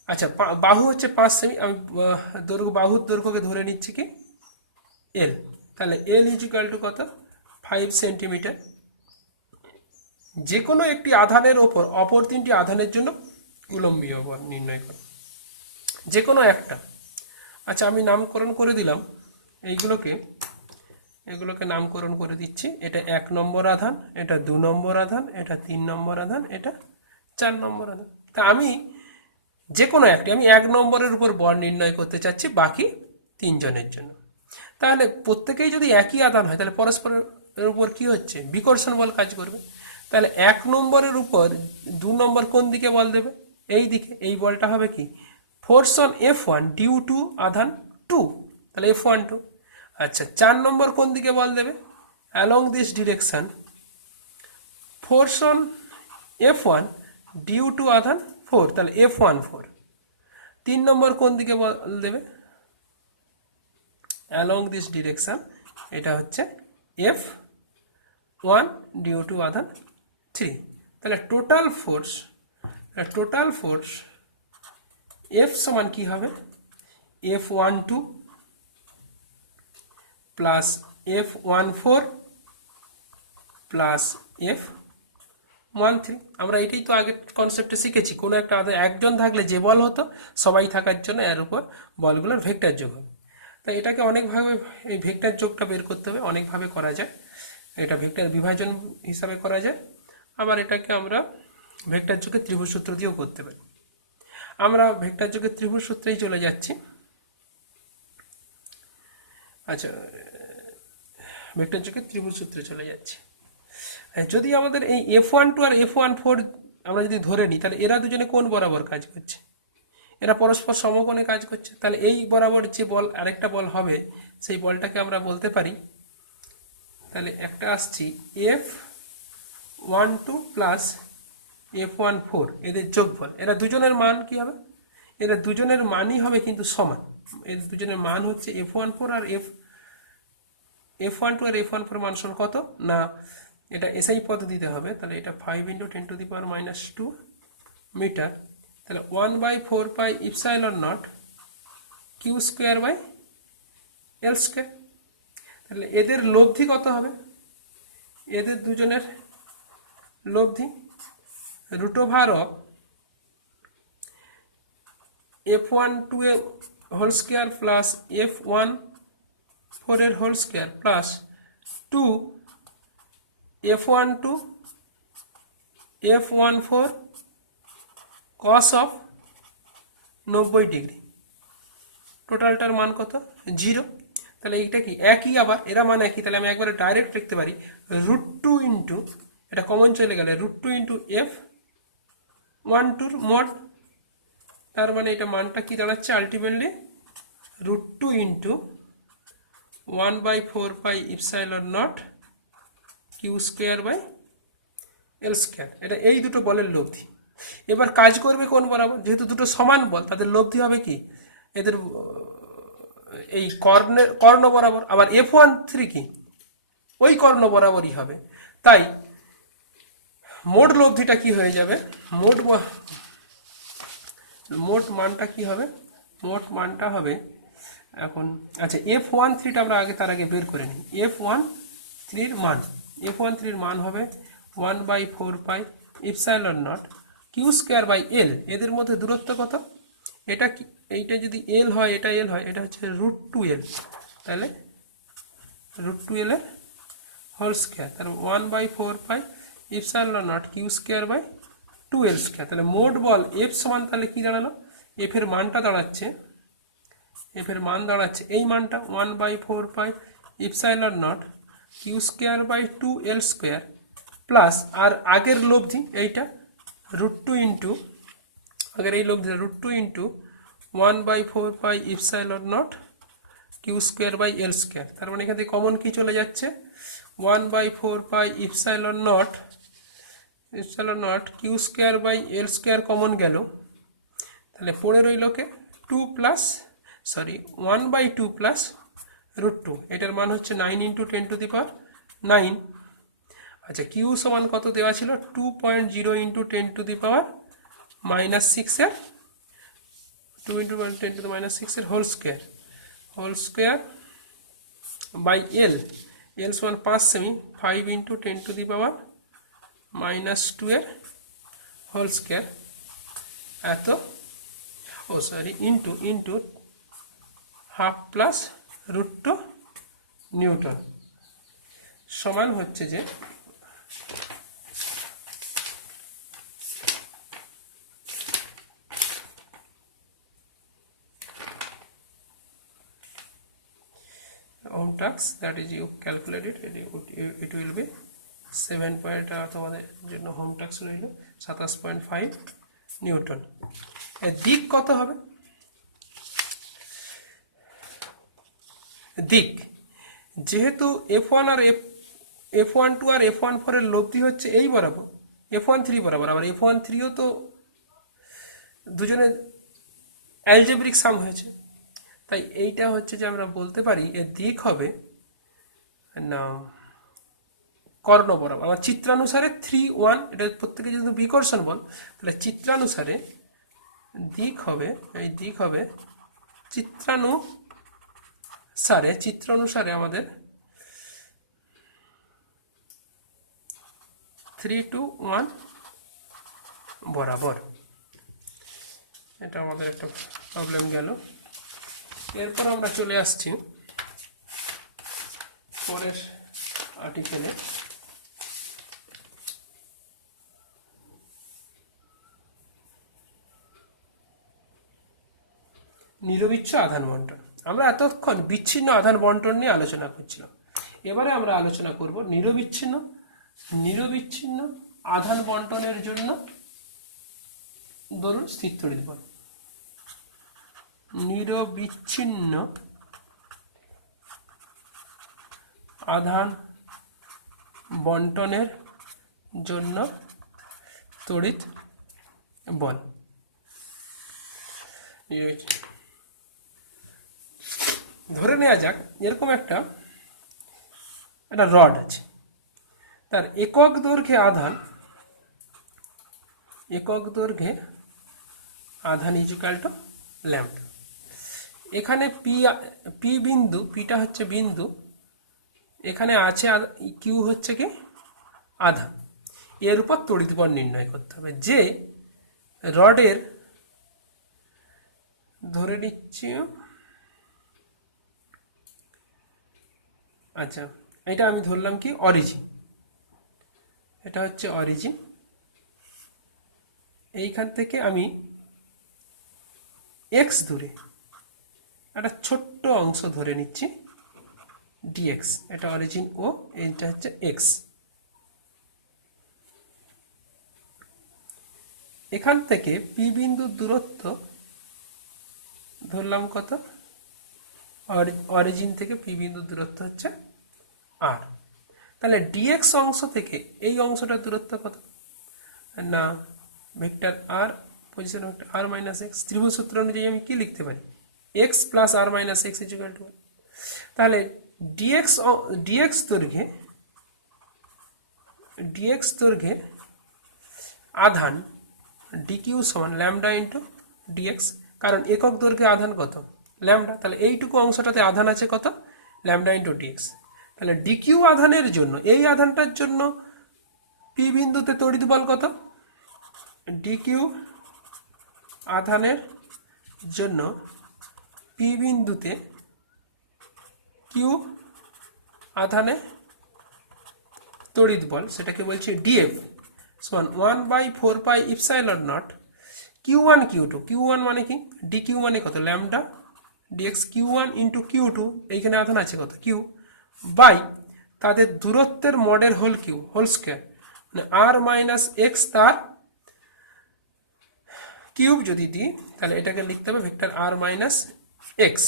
আচ্ছা, বাহু হচ্ছে 5 সেমি, আমি বাহুর দৈর্ঘ্যকে ধরে নিচ্ছি কি এল। তাহলে এল ইকুয়াল টু কত, 5 সেন্টিমিটার। যে কোনো একটি আধানের ওপর অপর তিনটি আধানের জন্য উলম্বীয় বল নির্ণয় করো, যে কোনো একটা। আচ্ছা, আমি নামকরণ করে দিলাম এগুলোকে নামকরণ করে দিচ্ছি। এটা 1 নম্বর আধান, এটা 2 নম্বর আধান, এটা 3 নম্বর আধান, এটা 4 নম্বর আধান। তা আমি যে কোনো একটি, আমি 1 নম্বরের উপর বল নির্ণয় করতে চাচ্ছি বাকি 3 জনের জন্য। তাহলে প্রত্যেকেই যদি একই আধান হয় তাহলে পরস্পরের উপর কি হচ্ছে, বিকর্ষণ বল কাজ করবে। তাহলে 1 নম্বরের উপর 2 নম্বর কোন দিকে বল দেবে, এই দিকে। এই বলটা হবে কি, force on F1 due to আধান 2, তাহলে F12। আচ্ছা, 4 নম্বর কোন দিকে বল দেবে, along this direction force on F1 due to আধান 4, তাহলে F14। 3 নম্বর কোন দিকে বল দেবে, অ্যালং দিস ডিরেকশন, এটা হচ্ছে F1 ডিউ টু আধান 3। তাহলে টোটাল ফোর্স F সমান কি হবে, F12 plus F14 plus F13। আমরা এটাই তো আগের কনসেপ্টে শিখেছি, কোনো একটা একজন থাকলে যে বল হতো, সবাই থাকার জন্য এর উপর বলগুলোর ভেক্টর যোগ হবে। তাই এটাকে অনেকভাবে, এই ভেক্টর যোগটা বের করতে হবে, অনেকভাবে করা যায়। এটা ভেক্টর বিভাজন হিসাবে করা যায়, আবার এটাকে আমরা ভেক্টর যোগের ত্রিভুজ সূত্র দিয়েও করতে পারি। আমরা ভেক্টর যোগের ত্রিভুজ সূত্রেই চলে যাচ্ছি। আচ্ছা, ভেক্টর যোগের ত্রিভুজ সূত্রে চলে যাচ্ছি। যদি আমাদের এই F12 আর F14 আমরা যদি ধরে নিই, তাহলে এরা দুজনে কোন বরাবর কাজ করছে, এরা পরস্পর সমকোণে কাজ করছে। তাহলে এই বরাবর যে বল আরেকটা বল হবে, সেই বলটাকে আমরা বলতে পারি, তাহলে একটা আসছি F12 প্লাস F14, এদের যোগফল। এরা দুজনের মান কি হবে, এরা দুজনের মানই হবে কিন্তু সমান। এদের দুজনের মান হচ্ছে F12 আর F12 আর F14 মান সমান কত না, এটা এসআই পদ্ধতিতে হবে। তাহলে এটা 5 × 10⁻² মিটার। তাহলে 1/4 epsilon naught Q square by L square. তাহলে এদের লব্ধি কত হবে, এদের দুজনের লব্ধি √of F12 এর হোল স্কোয়ার প্লাস F14 এর whole square plus 2 F12 F14 cos of 90 degree. টোটালটার মান কত? 0। তাহলে এইটা কি একই, আবার এরা মান একই, তাহলে আমি একবারে ডাইরেক্ট লিখতে পারি √2 ইন্টু, এটা কমন চলে গেলে √2 ইন্টু f12 মড। তার মানে এটা মানটা কি দাঁড়াচ্ছে ultimately √2 into 1/4πε0 Q square by L square. এটা এই দুটো বলের লব্ধি। এবার কাজ করবে কোন বরাবর? যেহেতু দুটো সমান বল, তাদের লব্ধি হবে কি এদের এই কর্ণ বরাবর। আবার F13 কি ওই কর্ণ বরাবরই হবে। তাই মোট লব্ধিটা কি হয়ে যাবে? মোট মানটা কি হবে? মোট মানটা হবে এখন, আচ্ছা F13টা আমরা তার আগে বের করে নিই। F13 মান হবে 1/4πε0 কিউ স্কোয়ার বাই এল। এদের মধ্যে দূরত্ব কত? এটা কি, এইটা যদি এল হয়, এটা এল হয়, এটা হচ্ছে √2l, তাহলে √2l এর হোল স্কোয়ার, তার 1/4πε0 Q square by 2l square. তাহলে মোট বল এফ সমান তাহলে কি দাঁড়ালো? এফ এর মান দাঁড়াচ্ছে এই মানটা 1/4πε0 Q square by 2l square plus আর আগের লব্ধি এইটা √2 ইন্টু, আগের এই লব্ধি √2 into 1/4πε0 Q square by L square. তার মানে এখান থেকে কমন কি চলে যাচ্ছে? 1/4πε0 Q square by L square common গেল। তাহলে পড়ে রইল কে 1/2 প্লাস √2। এটার মান হচ্ছে 9 ইন্টু 10⁹। আচ্ছা কিউ সমান কত দেওয়া ছিল? 2.0 ইন্টু 10⁻6 এর 2 ইন্টু 10⁻6 এর হোল স্কোয়ার বাই এল সমান 5 সেমি, 5 ইন্টু 10⁻2 এর হোল স্কোয়ার এত ইন্টু হাফ প্লাস √2 নিউটন সমান হচ্ছে যে home task, that is you calculated, it will be 7 point, তোমাদের জন্য হোম টাস্ক রইল 27.5 নিউটন। এর দিক কত হবে? দিক যেহেতু F1 আর F12 আর F14 এর লব্ধি হচ্ছে এই বরাবর, F13 বরাবর, আবার F13ও তো দুজনের অ্যালজেব্রিক সাম হয়েছে, তাই এইটা হচ্ছে যে আমরা বলতে পারি এর দিক হবে না কর্ণ বরাবর। আমার চিত্রানুসারে 3-1, এটা প্রত্যেকে যেহেতু বিকর্ষণ বল, তাহলে চিত্রানুসারে দিক হবে, এই দিক হবে চিত্রানুসারে আমাদের 3-1 বরাবর। এটা আমাদের একটা প্রবলেম গেল। এরপর আমরা চলে আসছি পরের আর্টিকেলে। নিরবিচ্ছ আধান বন্টন। আমরা এতক্ষণ বিচ্ছিন্ন আধান বন্টন নিয়ে আলোচনা করছিলাম। এবারে আমরা আলোচনা করব নিরবিচ্ছিন্ন আধান বন্টনের জন্য ধরুন স্থির তড়িৎ বল। নিরবিচ্ছিন্ন আধান বন্টনের জন্য তড়িৎ বল। ধরে নেওয়া যাক এরকম একটা রড আছে, তার একক দৈর্ঘ্যে আধান ইকুয়াল টু ল্যাম্বডা। এখানে পি বিন্দু, পিটা হচ্ছে বিন্দু, এখানে আছে কিউ হচ্ছে কি আধান। এর উপর তড়িৎ বল নির্ণয় করতে হবে। যে রডের ধরে নিচ্ছি, আচ্ছা এটা আমি ধরলাম কি অরিজিন, এটা হচ্ছে অরিজিন। এইখান থেকে আমি এক্স দূরে একটা ছোট্ট অংশ ধরে নিচ্ছি ডিএক্স, এটা অরিজিন ও, এইটা হচ্ছে এক্স। এখান থেকে পি বিন্দুর দূরত্ব ধরলাম কত, অরিজিন থেকে পি বিন্দুর দূরত্ব হচ্ছে আর। তাহলে ডিএক্স অংশ থেকে এই অংশটার দূরত্ব কত না, vector R position vector R minus X. ত্রিভুজ সূত্র অনুযায়ী আমি কি লিখতে পারি, X plus R minus X equal to. তাহলে ডিএক্স দৈর্ঘ্যে আধান ডিকিউ সমান ল্যামডা ইন্টু ডিএক্স, কারণ একক দৈর্ঘ্যে আধান কত, ল্যামডা। তাহলে এইটুকু অংশটাতে আধান আছে কত, ল্যামডা ইন্টু ডিএক্স। তাহলে ডিকিউ আধানের জন্য, এই আধানটার জন্য পি বিন্দুতে তড়িৎ বল কত, ডিকিউ আধানের জন্য পি বিন্দুতে কিউ আধানে তড়িৎ বল, সেটাকে বলছে ডিএফ সমান 1/4 epsilon naught Q1 Q2। Q1 মানে কি, ডিকিউ মানে কত, lambda dx Q1 into Q2, এইখানে আধান আছে কত কিউ, বাই তাদের দূরত্বের মডের হোল কিউ হোল স্কোয়ার, মানে আর মাইনাস এক্স তার কিউব যদি দিই তাহলে এটাকে লিখতে হবে ভেক্টর আর মাইনাস এক্স।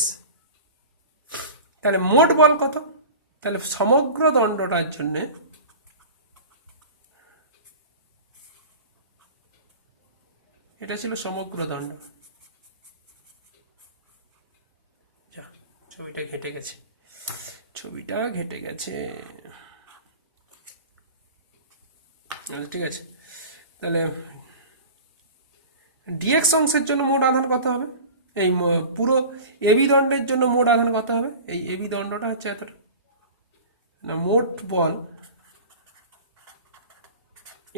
তাহলে মোট বল কত, তাহলে সমগ্র দণ্ডটার জন্য এটা ছিল সমগ্র দণ্ড। ছবিটা ঘেটে গেছে, ঠিক আছে। তাহলে ডিএক্স অংশের জন্য মোট আধান কত হবে, এই পুরো এবি দণ্ডের জন্য মোট আধান কত হবে, এই এবি দণ্ডটা হচ্ছে এতটা না, মোট বল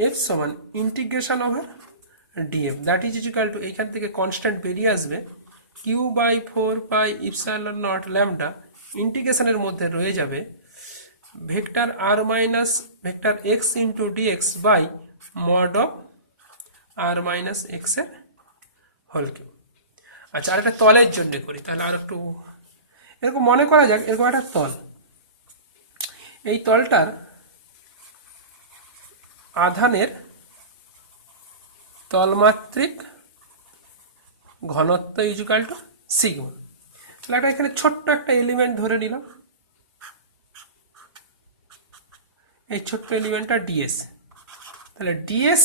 এফ সমান integration over DF, that is equal two, এইখান থেকে কনস্ট্যান্ট বেরিয়ে আসবে Q/4 ইপসাইলন নট ল্যামডা, ইন্টিগ্রেশনের মধ্যে রয়ে যাবে vector R minus vector X into dx by mod of R minus X এর হোল কিউব। আচ্ছা, আর একটা তলের জন্য করি, তাহলে আর একটু এরকম মনে করা যাক, এরকম একটা তল, এই তলটার আধানের তলমাত্রিক ঘনত্ব ইকুয়াল টু সিগমা। তাহলে একটা এখানে ছোট্ট একটা এলিমেন্ট ধরে নিলাম, এই ছোট্ট এলিমেন্টটা ডিএস। তাহলে ডিএস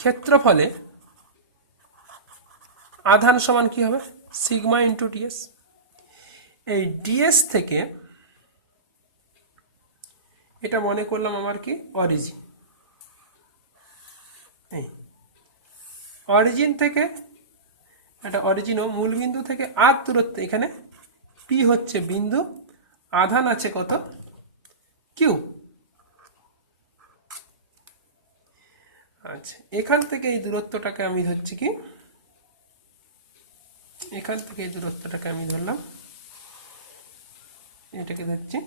ক্ষেত্রফলে আধান সমান কি হবে, সিগমা ইন্টু ডিএস। এই ডিএস থেকে এটা মনে করলাম আমার কি অরিজিন, এই অরিজিন থেকে এটা অরিজিন ও মূল বিন্দু থেকে আর দূরত্ব, এখানে পি হচ্ছে বিন্দু, আধান আছে কত কিউ। আচ্ছা, এখান থেকে এই দূরত্বটাকে আমি ধরছি কি, এখান থেকে এই দূরত্বটাকে আমি ধরলাম, এটাকে ধরছি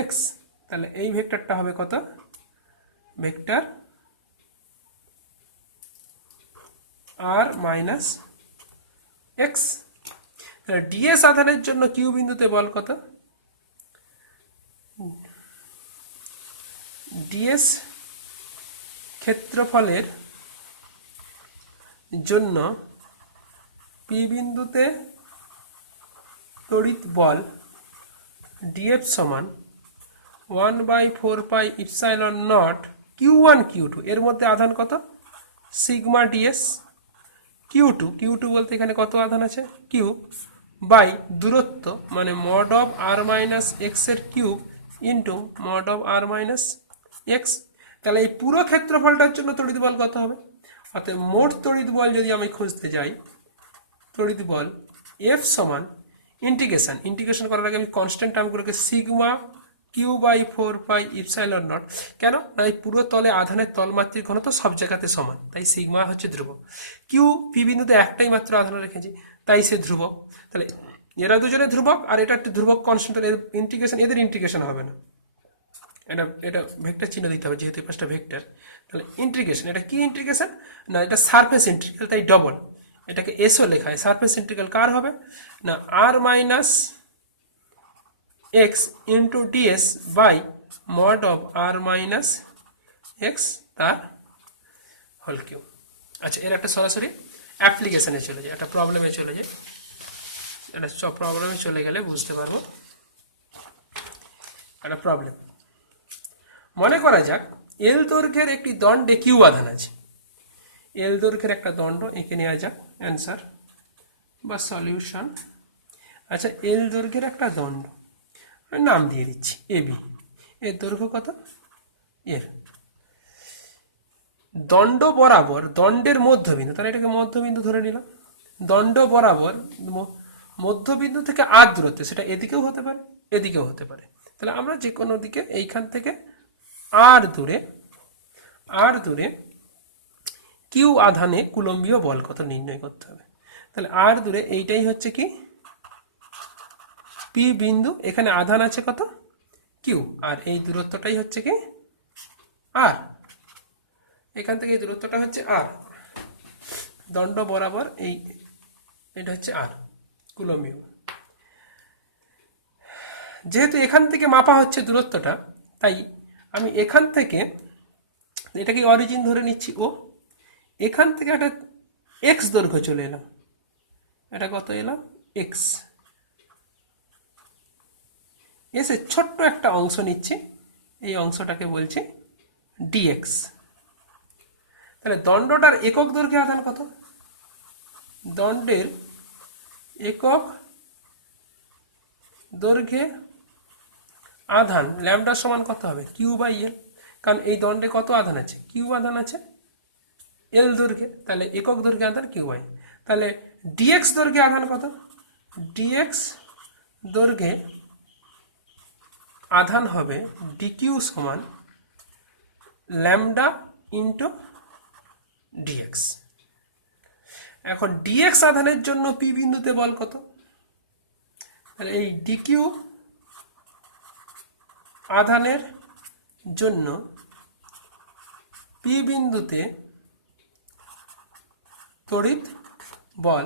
এক্স। তাহলে এই ভেক্টরটা হবে কত, ভেক্টর আর মাইনাস এক্স। তাহলে ডিএস আধানের জন্য কিউ বিন্দুতে বল কত, ডিএস ক্ষেত্রফলের জন্য পি বিন্দুতে তড়িৎ বল ডিএফ সমান 1/4 ইপসাইলন নট Q1 Q2, এর মধ্যে আধান কত, সিগমা ডিএস Q2 বলতে এখানে কত আধান আছে কিউ, বাই দূরত্ব মানে mod of R minus X এর cube into mod of R minus X. তাহলে এই পুরো ক্ষেত্রফলটার জন্য তড়িৎ বল কত হবে, অর্থাৎ মোট তড়িৎ বল যদি আমি খুঁজতে যাই, তড়িৎ বল এফ সমান ইন্টিগ্রেশন করার আগে আমি কনস্ট্যান্ট টার্মগুলোকে সিগমা Q/4 ইপসাইলন নট, কেন না এই পুরো তলে আধানের তলমাত্রিক ঘনত্ব সব জায়গাতে সমান, তাই সিগমা হচ্ছে ধ্রুবক। কিউ পি বিন্দুতে একটাই মাত্র আধান রেখেছি, তাই সে ধ্রুবক। তাহলে এরা দুজনে ধ্রুবক, আর এটা একটা ধ্রুবক কনস্ট্যান্ট, ইন্টিগ্রেশন, এদের ইন্টিগ্রেশন হবে না, এটা ভেক্টর চিহ্ন দিতে হবে যেহেতু পাঁচটা ভেক্টর। তাহলে ইন্টিগ্রেশন, এটা কি ইন্টিগ্রেশন না, এটা সারফেস ইন্টিগ্রাল, তাই ডবল এটাকে এসও লেখা হয়। সারফেস ইন্টিগ্রাল কার হবে না R minus X into DS by mod of R minus X তার হোল কিউব। আচ্ছা, এর একটা সরাসরি অ্যাপ্লিকেশনে চলে যায়, একটা প্রবলেমে চলে যায়। এটা প্রবলেমে চলে গেলে বুঝতে পারবো। একটা প্রবলেম মনে করা যাক, এল দৈর্ঘ্যের একটি দণ্ডে কিউ আধান আছে। এল দৈর্ঘ্যের একটা দণ্ড এঁকে নেওয়া যাক, অ্যান্সার বা সলিউশন। আচ্ছা, এল দৈর্ঘ্যের একটা দণ্ড, নাম দিয়ে দিচ্ছি এবি। এর দৈর্ঘ্য কত? এর দণ্ড বরাবর, দণ্ডের মধ্যবিন্দু, তাহলে এটাকে মধ্যবিন্দু ধরে নিলাম। দণ্ড বরাবর মধ্যবিন্দু থেকে আর দূরত্বে, সেটা এদিকেও হতে পারে এদিকেও হতে পারে। তাহলে আমরা যে কোনো দিকে এইখান থেকে আর দূরে কিউ আধানে কুলম্বীয় বল কত নির্ণয় করতে হবে। তাহলে আর দূরে এইটাই হচ্ছে কি পি বিন্দু, এখানে আধান আছে কত? কিউ, আর এই দূরত্বটাই হচ্ছে কি আর। এখান থেকে এই দূরত্বটা হচ্ছে আর, দণ্ড বরাবর এটা হচ্ছে আর কুলম্বীয়। যেহেতু এখান থেকে মাপা হচ্ছে দূরত্বটা, তাই আমি এখান থেকে এটাকে অরিজিন ধরে নিচ্ছি ও, এখান থেকে একটা এক্স দৈর্ঘ্য চলে এলাম। এটা কত এলাম? এক্স। এসে ছোট্ট একটা অংশ নিচ্ছি, এই অংশটাকে বলছি ডিএক্স। তাহলে দণ্ডটার একক দৈর্ঘ্যে আধান কত? দণ্ডের একক দৈর্ঘ্যে আধান ল্যামডা সমান কত হবে? Q by L. কারণ এই দণ্ডে কত আধান আছে? কিউ আধান আছে এল দৈর্ঘ্যে, তাহলে একক দৈর্ঘ্যে আধান কিউ বাই। তাহলে ডিএক্স দৈর্ঘ্যে আধান কত? ডিএক্স দৈর্ঘ্যে আধান হবে ডিকিউ সমান ল্যামডা ইন্টু ডিএক্স। এখন ডিএক্স আধানের জন্য পি বিন্দুতে বল কত? তাহলে এই ডিকিউ আধানের জন্য পি বিন্দুতে তড়িৎ বল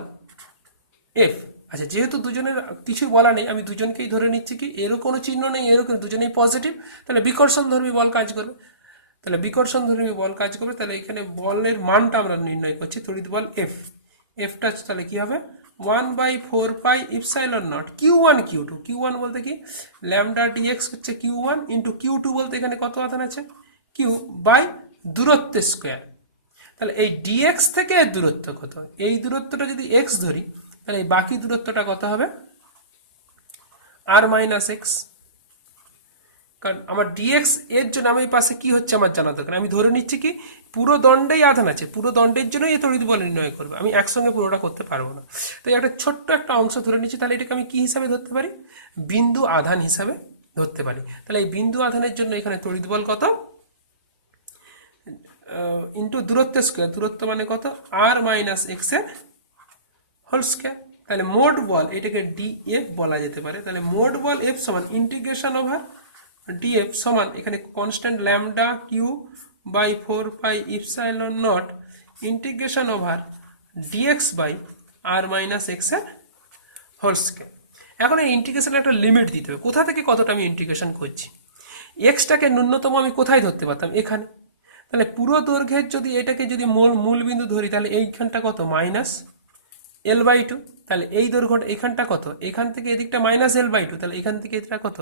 এফ। আচ্ছা, যেহেতু দুজনের কিছু বলা নেই, আমি দুজনকেই ধরে নিচ্ছি কি এরও কোনো চিহ্ন নেই, এরও কোনো, দুজনেই পজিটিভ, তাহলে বিকর্ষণধর্মী বল কাজ করবে। তাহলে বিকর্ষণধর্মী বল কাজ করবে, তাহলে এখানে বলের মানটা আমরা নির্ণয় করছি, তড়িৎ বল এফ। এফটা তাহলে কি হবে? 1/4 epsilon naught Q1 Q2। Q1 বলতে কি ল্যামডা ডিএক্স হচ্ছে Q1 ইন্টু Q2 বলতে এখানে কত আধান আছে? কিউ বাই দূরত্বের স্কোয়ার। তাহলে এই ডিএক্স থেকে এর দূরত্ব কত? এই দূরত্বটা যদি এক্স ধরি, তাহলে এই বাকি দূরত্বটা কত হবে? আর মাইনাস এক্স। কারণ আমার ডিএক্স এর জন্য আমি পাশে কি হচ্ছে আমার জানা দরকার। আমি ধরে নিচ্ছি কি পুরো দণ্ডেই আধান আছে, পুরো দণ্ডের জন্যই এই তড়িৎ বল নির্ণয় করবে, আমি একসঙ্গে পুরোটা করতে পারবো না। তো একটা ছোট্ট একটা অংশ ধরে নিচ্ছি, তাহলে এটাকে আমি কি হিসাবে ধরতে পারি? বিন্দু আধান হিসাবে ধরতে পারি। তাহলে এই বিন্দু আধানের জন্য এখানে তড়িৎ বল কত? ইন্টু দূরত্বের স্কোয়ার, দূরত্ব মানে কত? আর মাইনাস এক্স এর হোল স্কোয়ার। তাহলে মোট বল, এটাকে ডিএফ বলা যেতে পারে। তাহলে মোট বল এফ সমান ইন্টিগ্রেশন ওভার ডিএফ সমান এখানে constant lambda Q by 4 epsilon naught integration over dx by R minus X এর হোল স্কোয়ার। এখন এই ইন্টিগ্রেশনের একটা লিমিট দিতে হবে, কোথা থেকে কতটা আমি ইন্টিগ্রেশন করছি। এক্সটাকে ন্যূনতম আমি কোথায় ধরতে পারতাম? এখানে। তাহলে পুরো দৈর্ঘ্যের যদি এটাকে যদি মূল বিন্দু ধরি, তাহলে এইখানটা কত? Minus L/2। তাহলে এই দৈর্ঘ্যটা এখানটা কত? এখান থেকে এদিকটা মাইনাস L/2, তাহলে এখান থেকে এটা কত?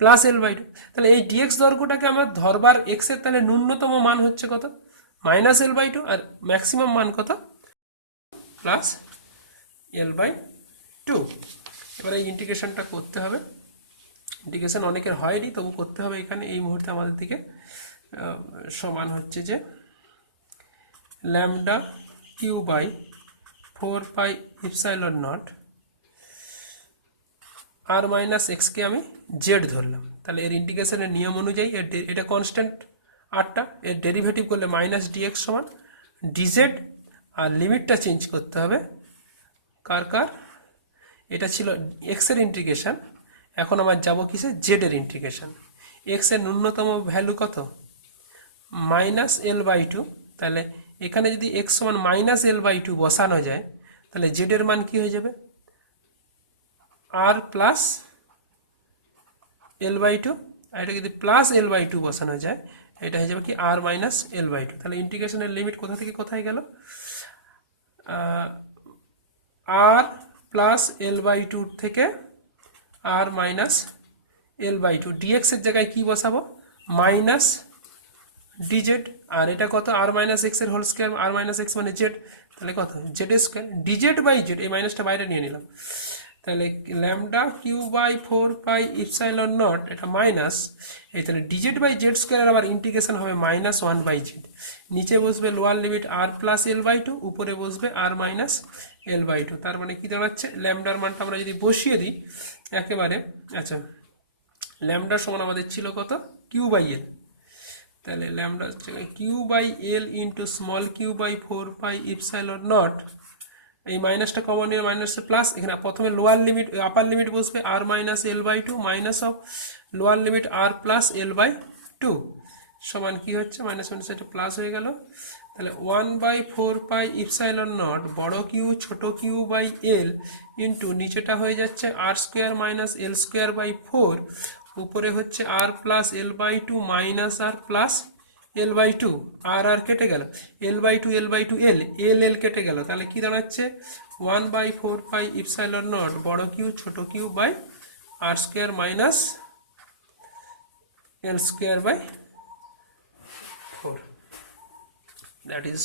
Plus L/2। তাহলে এই ডিএক্স দৈর্ঘ্যটাকে আমার ধরবার এক্স এর তাহলে ন্যূনতম মান হচ্ছে কত? মাইনাস L/2, আর ম্যাক্সিমাম মান কত? Plus L/2। এবারে এই ইন্টিগ্রেশনটা করতে হবে। ইন্টিগ্রেশন অনেকের হয়নি, তবু করতে হবে এখানে এই মুহূর্তে আমাদের দিকে। সমান হচ্ছে যে lambda Q by 4 epsilon naught R minus এক্সকে আমি জেড ধরলাম। তাহলে এর ইন্টিগ্রেশনের নিয়ম অনুযায়ী এটা কনস্ট্যান্ট আরটা, এর ডেরিভেটিভ করলে মাইনাস ডিএক্স সমান ডিজেড, আর লিমিটটা চেঞ্জ করতে হবে কার? এটা ছিল এক্স এর ইন্টিগ্রেশন, এখন আমার যাব কিসে? জেড এর ইন্টিগ্রেশন। এক্স এর ন্যূনতম ভ্যালু কত? Minus L/2। তাহলে এখানে যদি এক্স সমান মাইনাস L/2 বসানো যায়, তাহলে জেড এর মান কি হয়ে যাবে, আর প্লাস এল বাই টু, আর এটা যদি প্লাস এল বাই টু বসানো যায় এটা হয়ে যাবে কি R minus L by two. তাহলে ইন্টিগ্রেশনের লিমিট কোথা থেকে কোথায় গেল, R plus L by two থেকে R minus L by two, DX এর জায়গায় কি বসাবো, মাইনাস ডিজেড, আর এটা কত আর মাইনাস এক্স এর whole square, R minus X মানে জেড, তাহলে কত Z square DZ by Z, এই মাইনাসটা বাইরে নিয়ে নিলাম, তাহলে lambda Q by 4 pi epsilon naught, এটা মাইনাস এই, তাহলে ডিজেড বাই জেড স্কোয়ার আবার ইন্টিগ্রেশন হবে -1/z, নিচে বসবে lower limit R plus L by two, উপরে বসবে R minus L by two. তার মানে কি দাঁড়াচ্ছে, ল্যামডার মানটা আমরা যদি বসিয়ে দিই একেবারে, আচ্ছা ল্যামডার সমান আমাদের ছিল কত, কিউ বাই এল, তাহলে ল্যামডার জায়গায় Q by L into small Q by 4 pi epsilon naught, এই মাইনাসটা কমন নিয়ে মাইনাস প্লাস, এখানে প্রথমে লোয়ার লিমিট আপার লিমিট বসবে R minus L by two minus of lower limit R plus L by two সমান কি হচ্ছে, minus minus এটা প্লাস হয়ে গেল, তাহলে 1/4 পাই ইপসাইলন নট বড় কিউ ছোট কিউ বাই এল ইন্টু নিচেটা হয়ে যাচ্ছে R square minus L square by 4, উপরে হচ্ছে R plus L by two minus R plus L by two, R R কেটে গেল, L by two L by two L, L L কেটে গেল, তাহলে কি দাঁড়াচ্ছে 1/4 পাই ইপসাইলন নট বড় কিউ ছোট Q by R square minus L square by 4, that is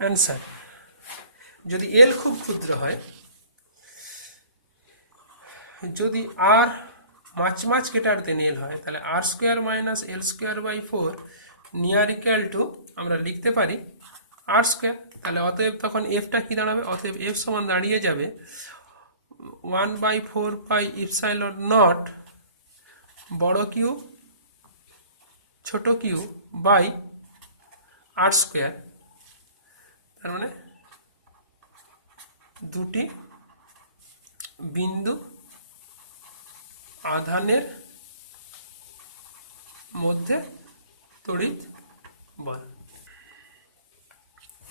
answer. যদি এল খুব ক্ষুদ্র হয়, যদি আর মাছ কেটার দেন এল হয়, তাহলে R square minus L square by 4 near equal to আমরা লিখতে পারি আর স্কোয়ার, তাহলে অতএব তখন এফটা কি দাঁড়াবে, অতএব এফ সমান দাঁড়িয়ে যাবে 1/4 পাই ইপসাইলন নট বড় কিউ ছোট কিউ বাই আর স্কোয়ার, তার মানে দুটি বিন্দু আধানের মধ্যে তড়িৎ বল।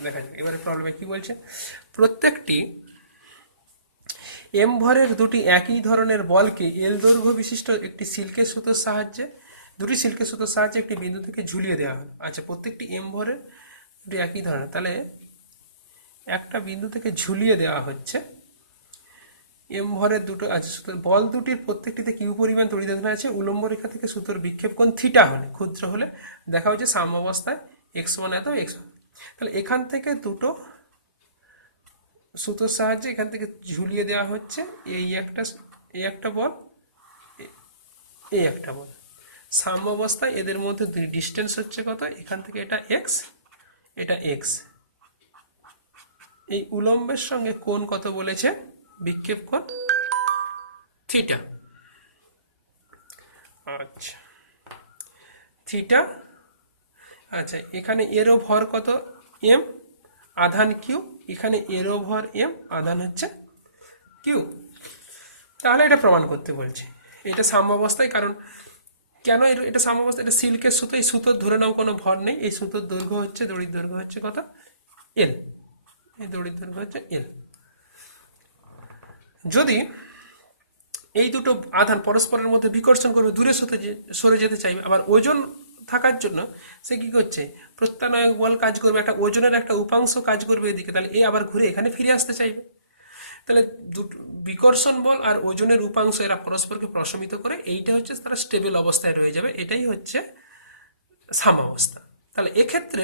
দেখা যাক এবারে প্রবলেমে কি বলছে, প্রত্যেকটি এম ভরের দুটি একই ধরনের বলকে এল দৈর্ঘ্য বিশিষ্ট একটি সিল্কের সুতোর সাহায্যে একটি বিন্দু থেকে ঝুলিয়ে দেওয়া হলো। আচ্ছা প্রত্যেকটি এম ভরের দুটি একই ধরনের, তাহলে একটা বিন্দু থেকে ঝুলিয়ে দেওয়া হচ্ছে এম ভরের দুটো, আচ্ছা সুতরাং বল দুটির প্রত্যেকটিতে কিউ পরিমাণ তড়িৎ আধান আছে, উলম্ব রেখা থেকে সুতোর বিক্ষেপ কোণ থিটা হলে, ক্ষুদ্র হলে দেখা হচ্ছে সাম্যাবস্থায় এক্স সমান এত এক্স, তাহলে এখান থেকে দুটো সুতোর সাহায্যে এখান থেকে ঝুলিয়ে দেওয়া হচ্ছে এই একটা বল, এই একটা বল, সাম্যাবস্থায় এদের মধ্যে ডিস্টেন্স হচ্ছে কত, এখান থেকে এটা এক্স এটা এক্স, এই উলম্বের সঙ্গে কোণ কত বলেছে, বিক্ষেপ কোণ থিটা, আচ্ছা থিটা, আচ্ছা এখানে এরও ভর কত এম, আধান কিউ, এখানে এরও ভর এম, আধান হচ্ছে কিউ, তাহলে এটা প্রমাণ করতে বলছে এটা সাম্যাবস্থায়, কারণ কেন এটা সাম্যাবস্থা, এটা সিল্কের সুতো, এই সুতোর ধরে নাও কোনো ভর নেই, এই সুতোর দৈর্ঘ্য হচ্ছে দড়ির দৈর্ঘ্য হচ্ছে কত এল, এই দড়ির দৈর্ঘ্য হচ্ছে এল। যদি এই দুটো আধান পরস্পরের মধ্যে বিকর্ষণ করবে, দূরে সরে যেতে চাইবে, আবার ওজন থাকার জন্য সে কি করছে, প্রত্যানয়ক বল কাজ করবে, একটা ওজনের একটা উপাংশ কাজ করবে এদিকে, তাহলে এ আবার ঘুরে এখানে ফিরে আসতে চাইবে, তাহলে বিকর্ষণ বল আর ওজনের উপাংশ এরা পরস্পরকে প্রশমিত করে, এইটা হচ্ছে তারা স্টেবল অবস্থায় রয়ে যাবে, এটাই হচ্ছে সাম্যাবস্থা। তাহলে এক্ষেত্রে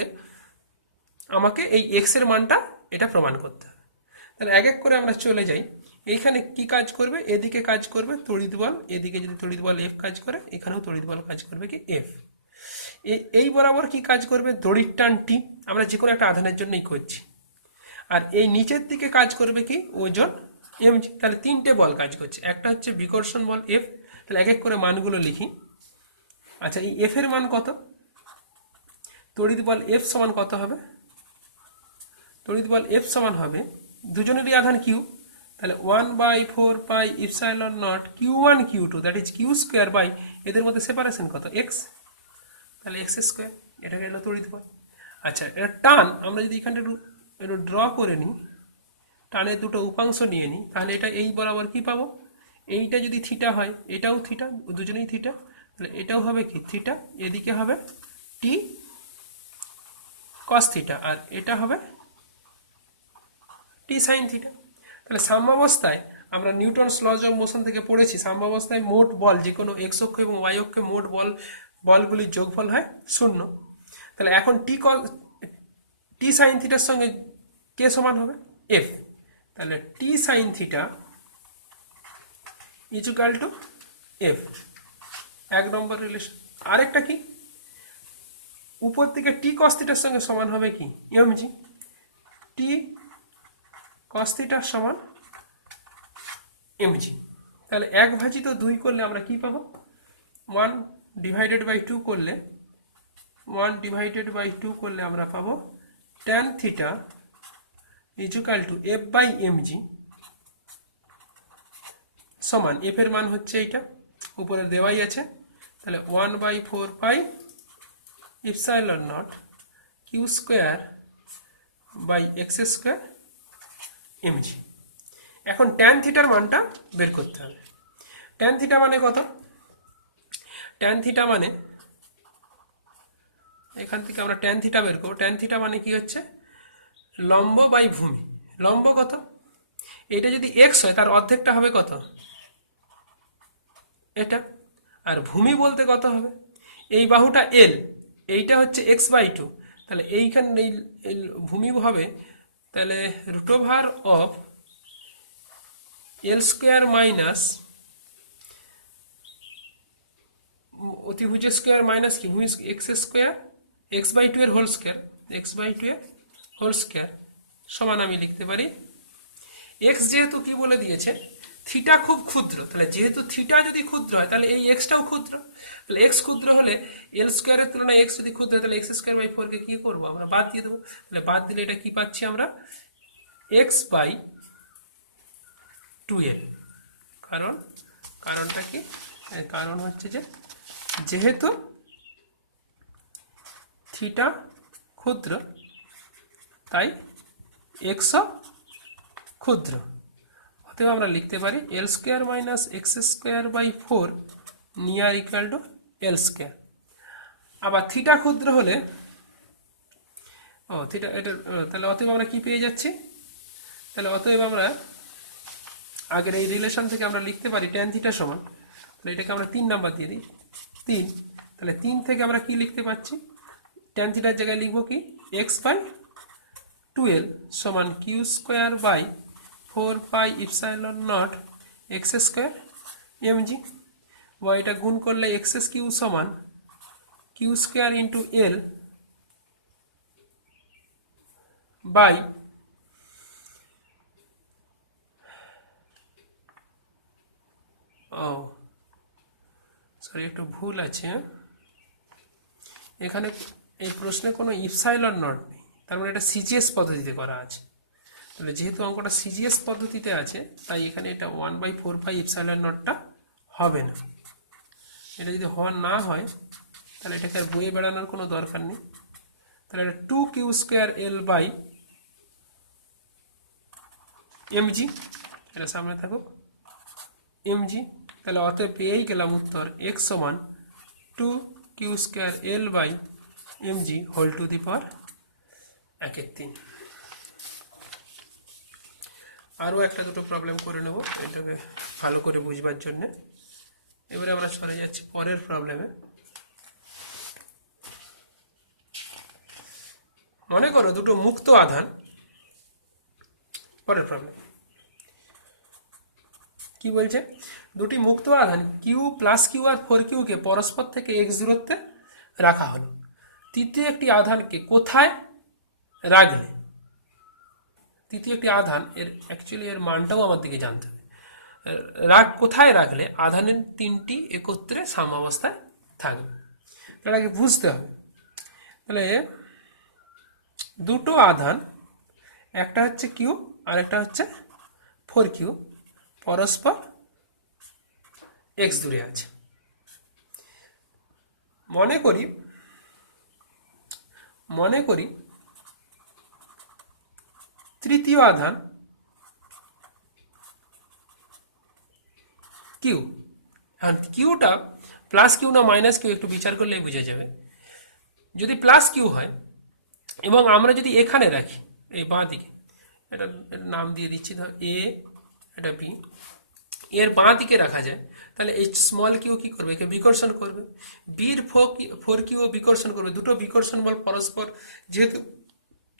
আমাকে এই এক্স এর মানটা এটা প্রমাণ করতে হবে, তাহলে এক এক করে আমরা চলে যাই, এইখানে কি কাজ করবে, এদিকে কাজ করবে তড়িৎ বল, এদিকে যদি তড়িৎ বল এফ কাজ করে, এখানেও তড়িৎ বল কাজ করবে কি এফ, এই বরাবর কি কাজ করবে, দড়ির টান টি, আমরা যে কোনো একটা আধানের জন্যই করছি, আর এই নিচের দিকে কাজ করবে কি ওজন এম, তাহলে তিনটে বল কাজ করছে, একটা হচ্ছে বিকর্ষণ বল এফ, তাহলে এক এক করে মানগুলো লিখি। আচ্ছা এই এফ এর মান কত, তড়িৎ বল এফ সমান কত হবে, তড়িৎ বল এফ সমান হবে দুজনেরই আধান কিউ, তাহলে 1/4 পাই ইপসাইলন নট কিউ1 কিউ2 that is Q square by এদের মধ্যে সেপারেশন কত এক্স, তাহলে এক্স স্কোয়ার, এটা গেল তড়িৎ বল। আচ্ছা এটা টান আমরা যদি এখানে একটু ড্র করে নিই, টানের দুটো উপাংশ নিয়ে নিই, তাহলে এটা এই বরাবর কি পাবো, এইটা যদি থিটা হয় এটাও থিটা, দুজনেই থিটা, তাহলে এটাও হবে কি থিটা, এদিকে হবে টি কস থিটা, আর এটা হবে টি সাইন থিটা। তাহলে সাম্যাবস্থায় আমরা নিউটনস লজ অফ মোশন থেকে পড়েছি, সাম্যাবস্থায় মোট বল যে কোনো এক্স অক্ষ এবং ওয়াই অক্ষে মোট বলগুলির যোগফল হয় 0। তাহলে এখন টি সাইন থিটার সঙ্গে কে সমান হবে এফ, তাহলে T sine theta equal to F, 1 number relation. আরেকটা কি, উপর থেকে টি কস থিটার সঙ্গে সমান হবে কি এমজি, টি কস থিটার সমান এমজি। তাহলে 1/2 করলে আমরা কি পাবো, 1/2 করলে 1/2 করলে আমরা পাবো tan theta equal to F by mg সমান, এফ এর মান হচ্ছে এইটা উপরে দেওয়াই আছে, তাহলে 1/4 pi epsilon naught Q square by X square mg. এখন ট্যান থিটার মানটা বের করতে হবে। ট্যান থিটা মানে কত, ট্যান থিটা মানে এখান থেকে আমরা ট্যান থিটা বের করবো, ট্যান থিটা মানে কি হচ্ছে লম্ব বাই ভূমি, লম্ব কত, এটা যদি এক্স হয় তার অর্ধেকটা হবে কত এটা, আর ভূমি বলতে কত হবে, এই বাহুটা এল, এইটা হচ্ছে x/2, তাহলে এইখানে এই ভূমি হবে তাহলে √over of L square minus অতিভুজ স্কোয়ার মাইনাস কি ভূমি এক্স স্কোয়ার x/2 এর হোল স্কোয়ার, x/2 এর হোল স্কোয়ার সমান আমি লিখতে পারি এক্স, যেহেতু কি বলে দিয়েছে থিটা খুব ক্ষুদ্র, তাহলে যেহেতু থিটা যদি ক্ষুদ্র হয় তাহলে এই এক্সটাও ক্ষুদ্র, তাহলে এক্স ক্ষুদ্র হলে এল স্কোয়ারের তুলনায় এক্স যদি ক্ষুদ্র হয় তাহলে x² কে কি করবো আমরা বাদ দিয়ে দেবো, তাহলে বাদ দিলে এটা কি পাচ্ছি আমরা x/2l। কারণটা কি, কারণ হচ্ছে যে যেহেতু থিটা ক্ষুদ্র তাই এক্সও ক্ষুদ্র, অতএব আমরা লিখতে পারি l² minus x²/4 near equal two l²। আবার থিটা ক্ষুদ্র হলে থিটা এটা, তাহলে অতএব আমরা কি পেয়ে যাচ্ছি, তাহলে অতএব আমরা আগের এই রিলেশন থেকে আমরা লিখতে পারি ট্যান থিটা সমান, তাহলে এটাকে আমরা 3 নাম্বার দিয়ে দিই 3, তাহলে 3 থেকে আমরা কি লিখতে পাচ্ছি, ট্যান থিটার জায়গায় লিখবো কি x/2l সমান q²/4 pi epsilon not x² mg, বা এটা গুণ করলে x³ সমান q² into l bye sorry একটু ভুল আছে এখানে, এই প্রশ্নে কোনো ইপসাইলন নট নেই, তার মানে এটা সিজিএস পদ্ধতিতে করা আছে, তাহলে যেহেতু অঙ্কটা সিজিএস পদ্ধতিতে আছে তাই এখানে এটা 1/4 পাই ইপসাইলন নটটা হবে না। এটা যদি হওয়া না হয় তাহলে এটাকে আর বইয়ে বেড়ানোর কোনো দরকার নেই, তাহলে এটা 2q²l বাই এমজি, এটা সামনে থাকুক এমজি, তাহলে অতএব পেয়েই গেলাম উত্তর x সমান 2q²l by MG whole to the power 1/3। আরও একটা দুটো প্রবলেম করে নেব এটাকে ভালো করে বুঝবার জন্যে। এবারে আমরা চলে যাচ্ছি পরের প্রবলেমে। মনে করো দুটো মুক্ত আধান, পরের প্রবলেম কি বলছে, দুটি মুক্ত আধান Q plus Q R 4q কে পরস্পর থেকে x দূরত্বে রাখা হলো, তৃতীয় একটি আধানকে কোথায় রাখলে, তৃতীয় একটি আধান এর অ্যাকচুয়ালি এর মানটাও আমাদেরকে জানতে হবে, কোথায় রাখলে আধানের 3টি একত্রে সাম্যাবস্থায় থাকবে, এটাকে বুঝতে হবে। তাহলে দুটো আধান, একটা হচ্ছে কিউ আর একটা হচ্ছে 4q, পরস্পর x দূরে আছে। মনে করি তৃতীয় আধান কিউ। এখন কিউটা প্লাস কিউ না মাইনাস কিউ একটু বিচার করলেই বুঝে যাবে। যদি প্লাস কিউ হয় এবং আমরা যদি এখানে রাখি এই বাঁ দিকে, এটা নাম দিয়ে দিচ্ছি, ধর এ, এটা বি, এর বাঁ দিকে রাখা যায়, তাহলে এই স্মল কিউ কি করবে, একে বিকর্ষণ করবে। বির ফোর কিউ বিকর্ষণ করবে। দুটো বিকর্ষণ বল পরস্পর যেহেতু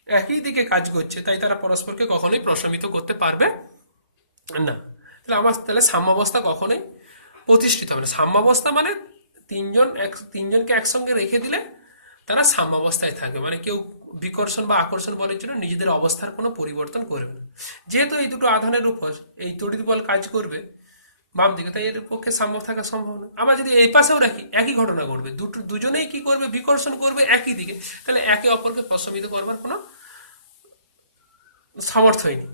একই দিকে কাজ করছে, তাই তারা পরস্পরকে কখনোই প্রশমিত করতে পারবে না। তাহলে সাম্যাবস্থা কখনোই প্রতিষ্ঠিত হবে না। সাম্যাবস্থা মানে তিনজনকে একসঙ্গে রেখে দিলে তারা সাম্যাবস্থায় থাকবে, মানে কেউ বিকর্ষণ বা আকর্ষণ বলের জন্য নিজেদের অবস্থার কোনো পরিবর্তন করবে না। যেহেতু এই দুটো আধানের উপর এই তড়িৎ বল কাজ করবে বাম দিকে, তাই এর পক্ষে সাম্য থাকা সম্ভব না। আবার যদি এই পাশেও রাখি, একই ঘটনা ঘটবে, দুজনেই কি করবে, বিকর্ষণ করবে একই দিকে, তাহলে একে অপরকে প্রশমিত করবার কোনো সামর্থ্যই নেই।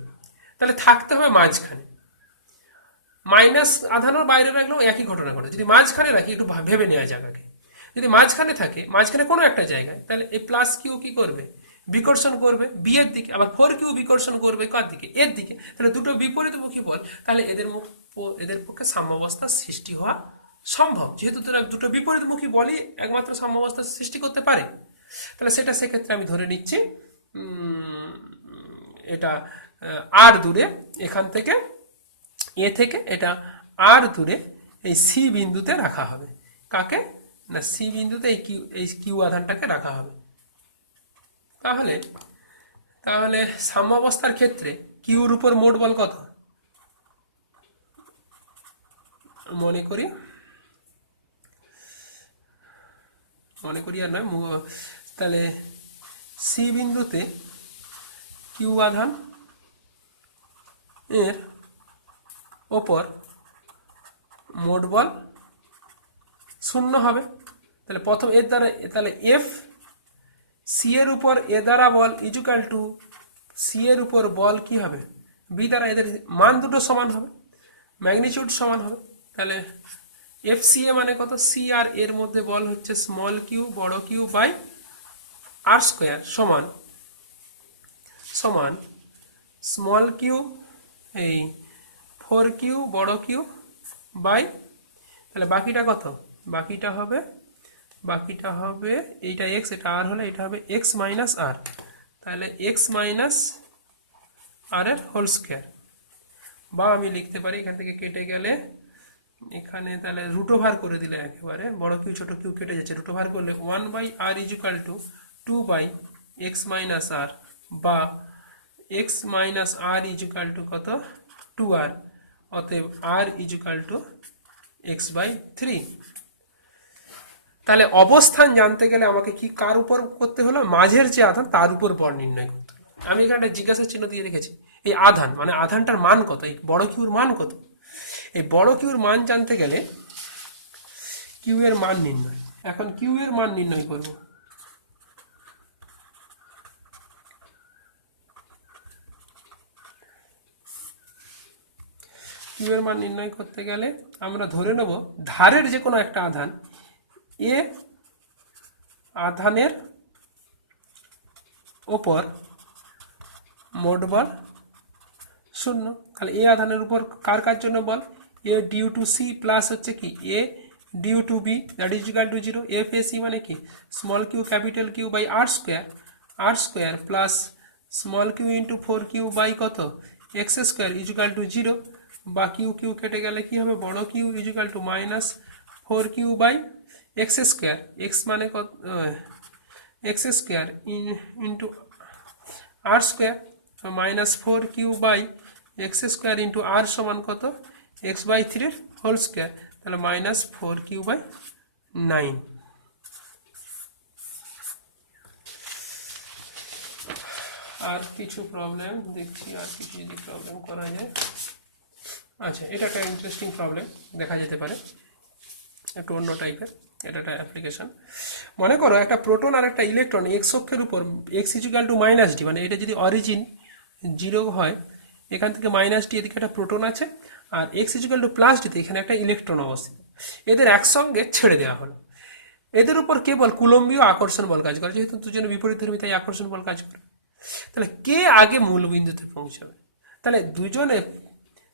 তাহলে থাকতে হবে মাঝখানে। মাইনাস আধানোর বাইরে রাখলেও একই ঘটনা ঘটে। যদি মাঝখানে রাখি, একটু ভেবে নেওয়া যাক আগে, যদি মাঝখানে থাকে, মাঝখানে কোনো একটা জায়গায়, তাহলে এই প্লাস কিউ কি করবে, বিকর্ষণ করবে বি এর দিকে, আবার ফোর কিউ বিকর্ষণ করবে কার দিকে, এর দিকে। তাহলে দুটো বিপরীতমুখী বল, তাহলে এদের পক্ষে সাম্যাবস্থার সৃষ্টি হওয়া সম্ভব, যেহেতু তারা দুটো বিপরীতমুখী বলই একমাত্র সাম্যাবস্থার সৃষ্টি করতে পারে। তাহলে সেক্ষেত্রে আমি ধরে নিচ্ছি এটা আর দূরে, এখান থেকে এ থেকে এটা আর দূরে এই সি বিন্দুতে রাখা হবে। কাকে না, সি বিন্দুতে এই কিউ আধানটাকে রাখা হবে। তাহলে সাম্যাবস্থার ক্ষেত্রে কিউর উপর মোট বল কত, মনে করি আর নয়, তাহলে সি বিন্দুতে কিউ আধান এর ওপর মোট বল 0 হবে। তাহলে প্রথম এর দ্বারা, তাহলে এফ সি এর উপর এ দ্বারা বল ইজুকাল টু সি এর উপর বল কি হবে, বি দ্বারা। এদের মান দুটো সমান হবে, ম্যাগনিটিউড সমান হবে। তাহলে এফ সি এ মানে কত, সি আর এর মধ্যে বল হচ্ছে স্মল কিউ বড় কিউ বাই আর স্কোয়ার সমান স্মল কিউ এই ফোর কিউ বড় কিউ বাই, তাহলে বাকিটা কত, বাকিটা হবে এইটা এক্স, এটা আর হলে এটা হবে এক্স মাইনাস আর, তাহলে এক্স মাইনাস আর এর হোল স্কোয়ার। বা আমি লিখতে পারি, এখান থেকে কেটে গেলে এখানে তাহলে রুট ওভার করে দিলে একেবারে বড় কিউ ছোট কিউ কেটে যাচ্ছে, রুট ওভার করলে 1 by R equal to 2 by X minus R, বা X minus R equal to কত 2r, অতএব R equal to X by 3। তাহলে অবস্থান জানতে গেলে আমাকে কি কার উপর করতে হলো, মাঝের যে আধান তার উপর বল নির্ণয় করতে হলো। আমি এখানে জিজ্ঞাসা চিহ্ন দিয়ে রেখেছি, এই আধান মানে আধানটার মান কত, এই বড় কিউর মান কত। এই বড় কিউর মান জানতে গেলে কিউ এর মান নির্ণয়। এখন কিউ এর মান নির্ণয় করব। কিউ এর মান নির্ণয় করতে গেলে আমরা ধরে নেব ধারের যে কোনো একটা আধান, এ আধানের ওপর মোট বল 0। তাহলে এ আধানের উপর কার জন্য বল, A due to C plus হচ্ছে কি A due to B, that is equal to 0। F A C মানে কি small Q capital Q by R square plus small Q into 4 Q by কত X square is equal to 0। বা Q কেটে গেলে কি হবে, বড় Q is equal to minus 4 Q by X square, X মানে কত X square into R square, minus 4 Q by X square into R সমান কত এক্স বাই 3 হোল স্কোয়ার, তাহলে মাইনাস 4 কিউ বাই 9। আর কিছু প্রবলেম দেখছি, আর কিছু যদি প্রবলেম করা যায়। আচ্ছা, এটা একটা ইন্টারেস্টিং প্রবলেম দেখা যেতে পারে, একটু অন্য টাইপের। এটা একটা অ্যাপ্লিকেশন। মনে করো একটা প্রোটন আর একটা ইলেকট্রন এক্স অক্ষের উপর x equal to minus D, মানে এটা যদি অরিজিন 0 হয়, এখান থেকে মাইনাস ডি, এদিকে একটা প্রোটন আছে, আর এক্স ইকুয়াল টু প্লাস ডিতে এখানে একটা ইলেকট্রন অবস্থিত। এদের একসঙ্গে ছেড়ে দেওয়া হলো। এদের উপর কেবল কুলম্বীয় আকর্ষণ বল কাজ করে, যেহেতু দুজনে বিপরীত ধর্মী তাই আকর্ষণ বল কাজ করে। তাহলে কে আগে মূল বিন্দুতে পৌঁছাবে, তাহলে দুজনে,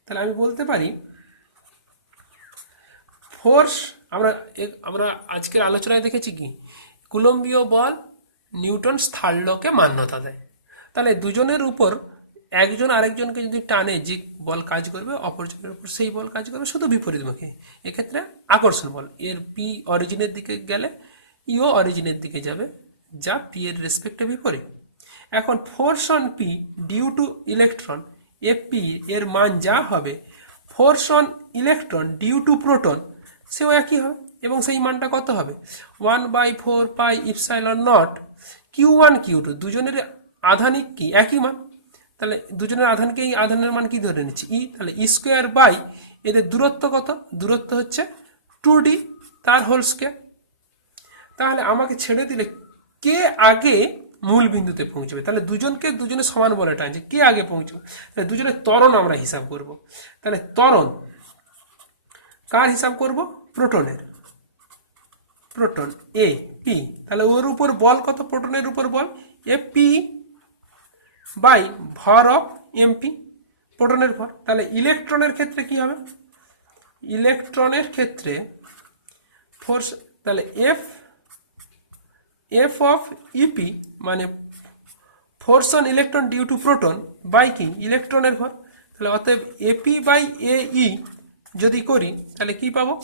তাহলে আমি বলতে পারি ফোর্স আমরা আমরা আজকের আলোচনায় দেখেছি কি কুলম্বীয় বল নিউটনস থার্ড লকে মান্যতা দেয়। তাহলে দুজনের উপর একজন আরেকজনকে যদি টানে যে বল কাজ করবে অপরজনের উপর সেই বল কাজ করবে, শুধু বিপরীতমুখী। এক্ষেত্রে আকর্ষণ বল এর পি অরিজিনের দিকে গেলে ইও অরিজিনের দিকে যাবে, যা পি এর রেসপেক্টে বিপরীত। এখন force on P due to electron F P এর মান যা হবে force on electron due to proton সেও একই হবে, এবং সেই মানটা কত হবে 1/4πε0 Q1 Q2। দুজনের আধানিক কি একই মান, তাহলে দুজনের আধানকে এই আধানের মান কি ধরে নিচ্ছি ই, তাহলে ই স্কোয়ার বাই এদের দূরত্ব কত, দূরত্ব হচ্ছে 2d তার হোল স্কোয়ার। তাহলে আমাকে ছেড়ে দিলে কে আগে মূল বিন্দুতে পৌঁছবে, তাহলে দুজনে সমান বলে টানছে, কে আগে পৌঁছবে, তাহলে দুজনের ত্বরণ আমরা হিসাব করব। তাহলে ত্বরণ কার হিসাব করব, প্রোটনের, প্রোটন এ পি, তাহলে ওর উপর বল কত, প্রোটনের উপর বল এ পি বাই ভর অফ এমপি, প্রোটনের ভর। তাহলে ইলেকট্রনের ক্ষেত্রে কি হবে, ইলেকট্রনের ক্ষেত্রে ফোর্স, তাহলে এফ অফ ইপি মানে force on electron due to proton by কি ইলেকট্রনের ভর। তাহলে অতএব এপি বাই এ ই যদি করি তাহলে কি পাবো,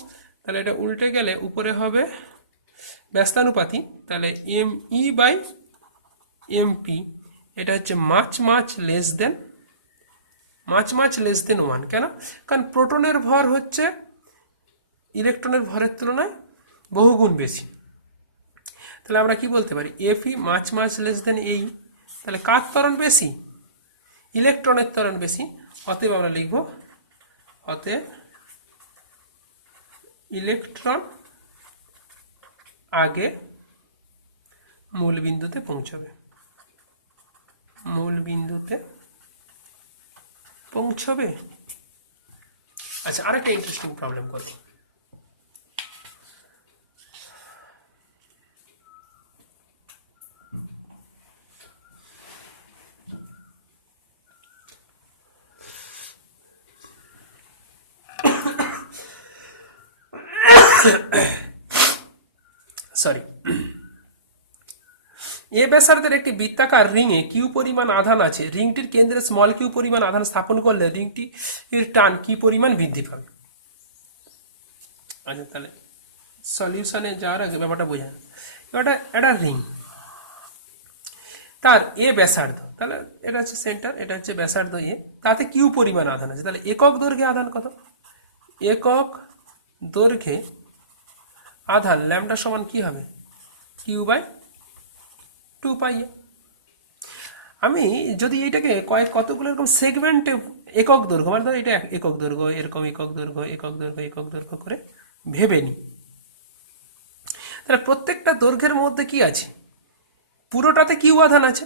তাহলে এটা উল্টে গেলে উপরে হবে ব্যস্তানুপাতি, তাহলে এম ই বাই এমপি, এটা হচ্ছে মাচ লেস দেন 1। কেন, কারণ প্রোটনের ভর হচ্ছে ইলেকট্রনের ভরের তুলনায় বহুগুণ বেশি। তাহলে আমরা কি বলতে পারি এফই মাচ লেস দেন এই, তাহলে কার ত্বরণ বেশি, ইলেকট্রনের ত্বরণ বেশি। অতএব আমরা লিখব অতএব ইলেকট্রন আগে মূল বিন্দুতে পৌঁছবে, মূল বিন্দুতে পৌঁছবে। আচ্ছা, আরেকটা ইন্টারেস্টিং প্রবলেম করব। সরি, এ ব্যাসার্ধের একটি বৃত্তাকার রিংয়ে কিউ পরিমাণ আধান আছে, রিংটির কেন্দ্রে স্মল কিউ পরিমাণ আধান স্থাপন করলে রিংটির টান কি পরিমাণ বৃদ্ধি পাবে। আচ্ছা, তাহলে সলিউশনে যাওয়ার আগে ব্যাপারটা বোঝা, এটা রিং, তার এ ব্যাসার্ধ, তাহলে এটা হচ্ছে সেন্টার, এটা হচ্ছে ব্যাসার্ধ এ, তাতে কিউ পরিমাণ আধান আছে। তাহলে একক দৈর্ঘ্যে আধান কত, একক দৈর্ঘ্যে আধান ল্যামডা সমান কি হবে কিউ বাই 2π। আমি যদি এইটাকে কতগুলো এরকম সেগমেন্টে একক দৈর্ঘ্য, মানে ধরো এটা একক দৈর্ঘ্য, এরকম একক দৈর্ঘ্য একক দৈর্ঘ্য একক দৈর্ঘ্য করে ভেবে নিই, তাহলে প্রত্যেকটা দৈর্ঘ্যের মধ্যে কি আছে, পুরোটাতে কিউ আধান আছে,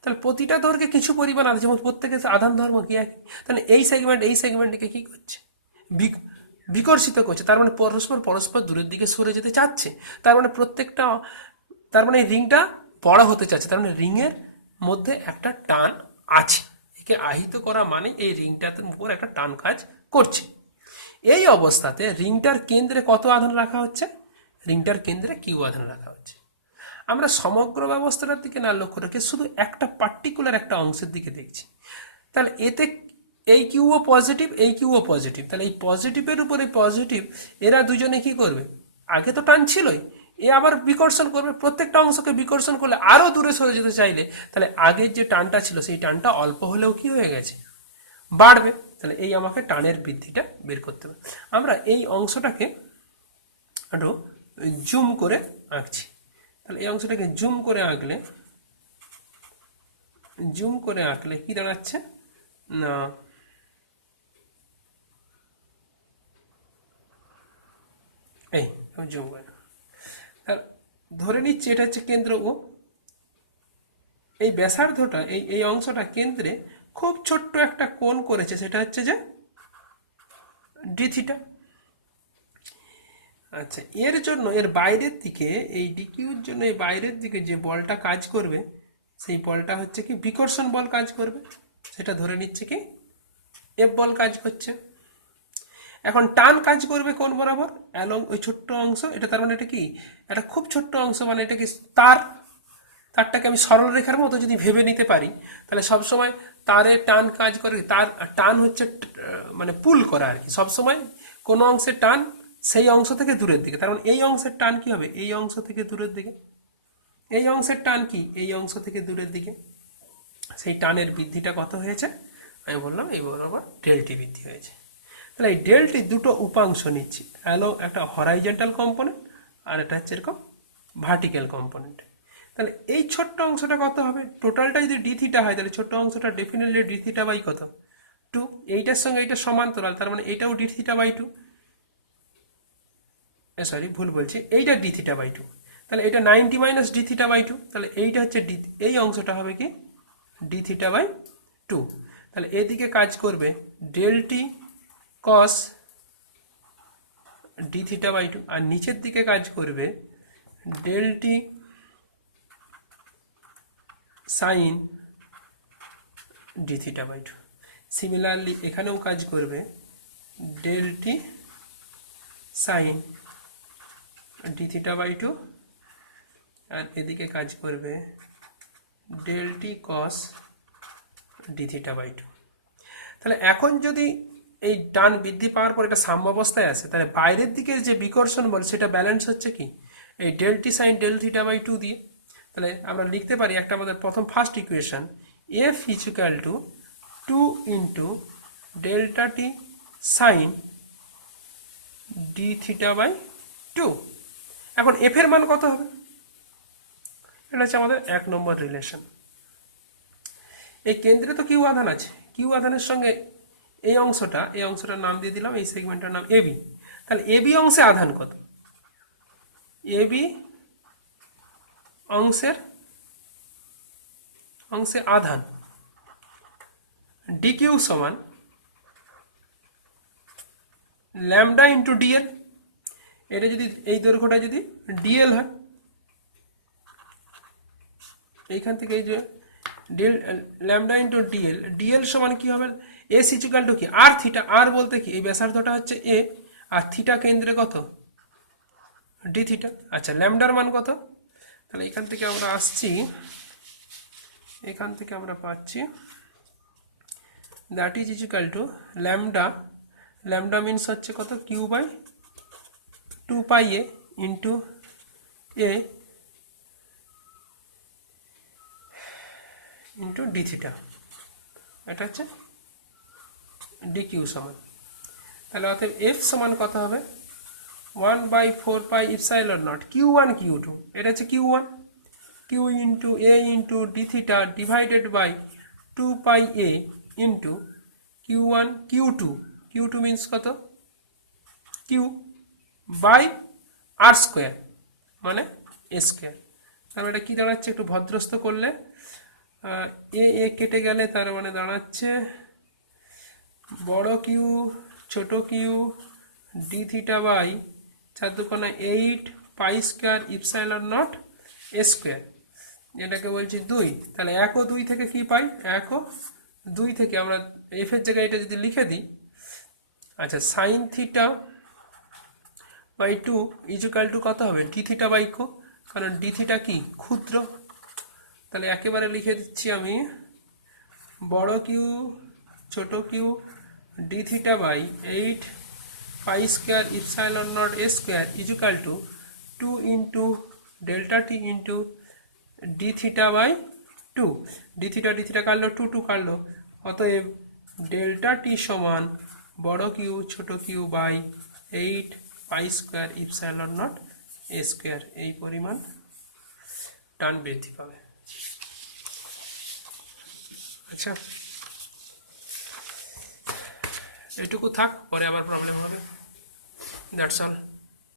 তাহলে প্রতিটা দৈর্ঘ্যে কিছু পরিমাণ আছে, যেমন প্রত্যেকের আধান ধর্ম কি একই। তাহলে এই সেগমেন্টকে কি করছে, বিকর্ষিত করছে, তার মানে পরস্পর দূরের দিকে সরে যেতে চাচ্ছে, তার মানে তার মানে রিংটা বড় হতে চাচ্ছে, তার মানে রিংয়ের মধ্যে একটা টান আছে, একে আহিত করা মানে এই রিংটার উপর একটা টান কাজ করছে। এই অবস্থাতে রিংটার কেন্দ্রে কত আধান রাখা হচ্ছে, রিংটার কেন্দ্রে কিউ আধান রাখা হচ্ছে। আমরা সমগ্র ব্যবস্থাটার দিকে না লক্ষ্য রেখে শুধু একটা পার্টিকুলার একটা অংশের দিকে দেখছি, তাহলে এতে এই কিউও পজিটিভ এই কিউও পজিটিভ, তাহলে এই পজিটিভের উপরে পজিটিভ এরা দুজনে কি করবে, আগে তো টান ছিলই, এ আবার বিকর্ষণ করবে, প্রত্যেকটা অংশকে বিকর্ষণ করলে আরো দূরে সরে যেতে চাইলে তাহলে আগের যে টানটা ছিল সেই টানটা অল্প হলেও কি হয়ে গেছে, বাড়বে। তাহলে এই আমাকে টানের বৃদ্ধিটা বের করতে হবে। আমরা এই অংশটাকে একটু জুম করে আঁকছি, তাহলে এই অংশটাকে জুম করে আঁকলে কি দাঁড়াচ্ছে না, এই জুম করে ধরে নিচ্ছি এটা হচ্ছে কেন্দ্র ও, এই ব্যাসার্ধটা এই অংশটা কেন্দ্রে খুব ছোট্ট একটা কোণ করেছে, সেটা হচ্ছে যে ডি থিটা। আচ্ছা, এর জন্য এর বাইরের দিকে এই ডিকিউর জন্য এই বাইরের দিকে যে বলটা কাজ করবে সেই বলটা হচ্ছে কি বিকর্ষণ বল কাজ করবে, সেটা ধরে নিচ্ছে কি এফ বল কাজ করছে। এখন টান কাজ করবে কোন বরাবর, অ্যালং ওই ছোট্ট অংশ, এটা তার মানে এটা কি, এটা খুব ছোট্ট অংশ, মানে এটা কি তারটাকে আমি সরল রেখার মতো যদি ভেবে নিতে পারি, তাহলে সবসময় তারে টান কাজ করে, তার টান হচ্ছে মানে পুল করা আর কি, সবসময় কোনো অংশের টান সেই অংশ থেকে দূরের দিকে, তার মানে এই অংশের টান কি হবে, এই অংশ থেকে দূরের দিকে, এই অংশের টান কি, এই অংশ থেকে দূরের দিকে। সেই টানের বৃদ্ধিটা কত হয়েছে, আমি বললাম এই বরাবর ডেলটি বৃদ্ধি হয়েছে। তাহলে এই ডেলটি দুটো উপাংশ নিচ্ছি, একটা হরাইজন্টাল কম্পোনেন্ট আর এটা হচ্ছে এরকম ভার্টিক্যাল কম্পোনেন্ট। তাহলে এই ছোট্ট অংশটা কত হবে, টোটালটা যদি ডি থিটা হয় তাহলে ছোট্ট অংশটা ডেফিনেটলি ডি থিটা বাই কত, 2। এইটার সঙ্গে এইটা সমান্তরাল, তার মানে এটাও ডি থিটা বাই 2, সরি ভুল বলছি, এইটা ডি থিটা বাই 2, তাহলে এটা 90 মাইনাস ডি থিটা বাই 2, তাহলে এইটা হচ্ছে এই অংশটা হবে কি ডি থিটা বাই 2। তাহলে এদিকে কাজ করবে del T cos d theta by 2, আর নিচের দিকে কাজ করবে del T sine d theta by 2। Similarly এখানেও কাজ করবে del T sine d theta by 2, আর এদিকে কাজ করবে del T cos d theta by 2। তাহলে এখন যদি এই টান বৃদ্ধি পাওয়ার পর এটা সাম্যাবস্থায় আসে, তাহলে বাইরের দিকে যে বিকর্ষণ বল সেটা ব্যালেন্স হচ্ছে কি এই del T sine del theta by 2 দিয়ে। তাহলে আমরা লিখতে পারি একটা আমাদের first equation, F equal to 2 into delta T sine d theta by 2। এখন এফ এর মান কত হবে, এটা হচ্ছে আমাদের 1 নম্বর রিলেশন। এই কেন্দ্রে তো কিউ আধান আছে, কিউ আধানের সঙ্গে এই অংশটার নাম দিয়ে দিলাম, এই সেগমেন্টের নাম এবি। তাহলে এবি অংশে আধান কত, এবি অংশে আধান ডি কিউ সমান ল্যামডা ইন্টু ডিএল। এটা যদি এই দৈর্ঘ্যটা যদি ডিএল হয়, এইখান থেকে এই যে DL lambda into DL, DL সমান কি হবে, এস ইকুয়াল টু কি আর থিটা, আর বলতে কি এই ব্যাসার্ধটা হচ্ছে এ, আর থিটা কেন্দ্রে কত ডি থিটা। আচ্ছা ল্যামডার মান কত, তাহলে এখান থেকে আমরা পাচ্ছি that is equal to lambda means হচ্ছে কত, Q by 2 pi A into A into d theta, এটা হচ্ছে ডি কিউ সমান। তাহলে অতএব এফ সমান কত হবে 1/4 pi epsilon naught Q1 Q2, এটা হচ্ছে Q1, Q into A into d theta divided by 2 pi A into Q1 Q2 means কত Q বাই আর স্কোয়ার মানে এ স্কোয়ার। তার মানে এটা কি দাঁড়াচ্ছে, একটু ভদ্রস্থ করলে এ কেটে গেলে তার মানে দাঁড়াচ্ছে বড় কিউ ছোট Q d theta by 4×8 pi square epsilon naught A square, এটাকে বলছি 2। তাহলে 1 ও 2 থেকে কি পাই, 1 ও 2 থেকে আমরা এফ এর জায়গায় এটা যদি লিখে দিই, আচ্ছা sine theta by 2 equal to কত হবে ডি থিটা বাই কো, কারণ ডি থিটা কি ক্ষুদ্র, তাহলে একেবারে লিখে দিচ্ছি আমি বড় কিউ ছোট Q d theta by 8 pi square epsilon naught A square equal to 2 into delta T into d theta by 2। D theta কাটলো 2 কাটলো, অতএব ডেল্টা টি সমান বড় কিউ ছোট Q by 8 pi square epsilon naught A square, এই পরিমাণ টান বৃদ্ধি পাবে। আচ্ছা এটুকু থাক, পরে আবার প্রবলেম হবে। That's all.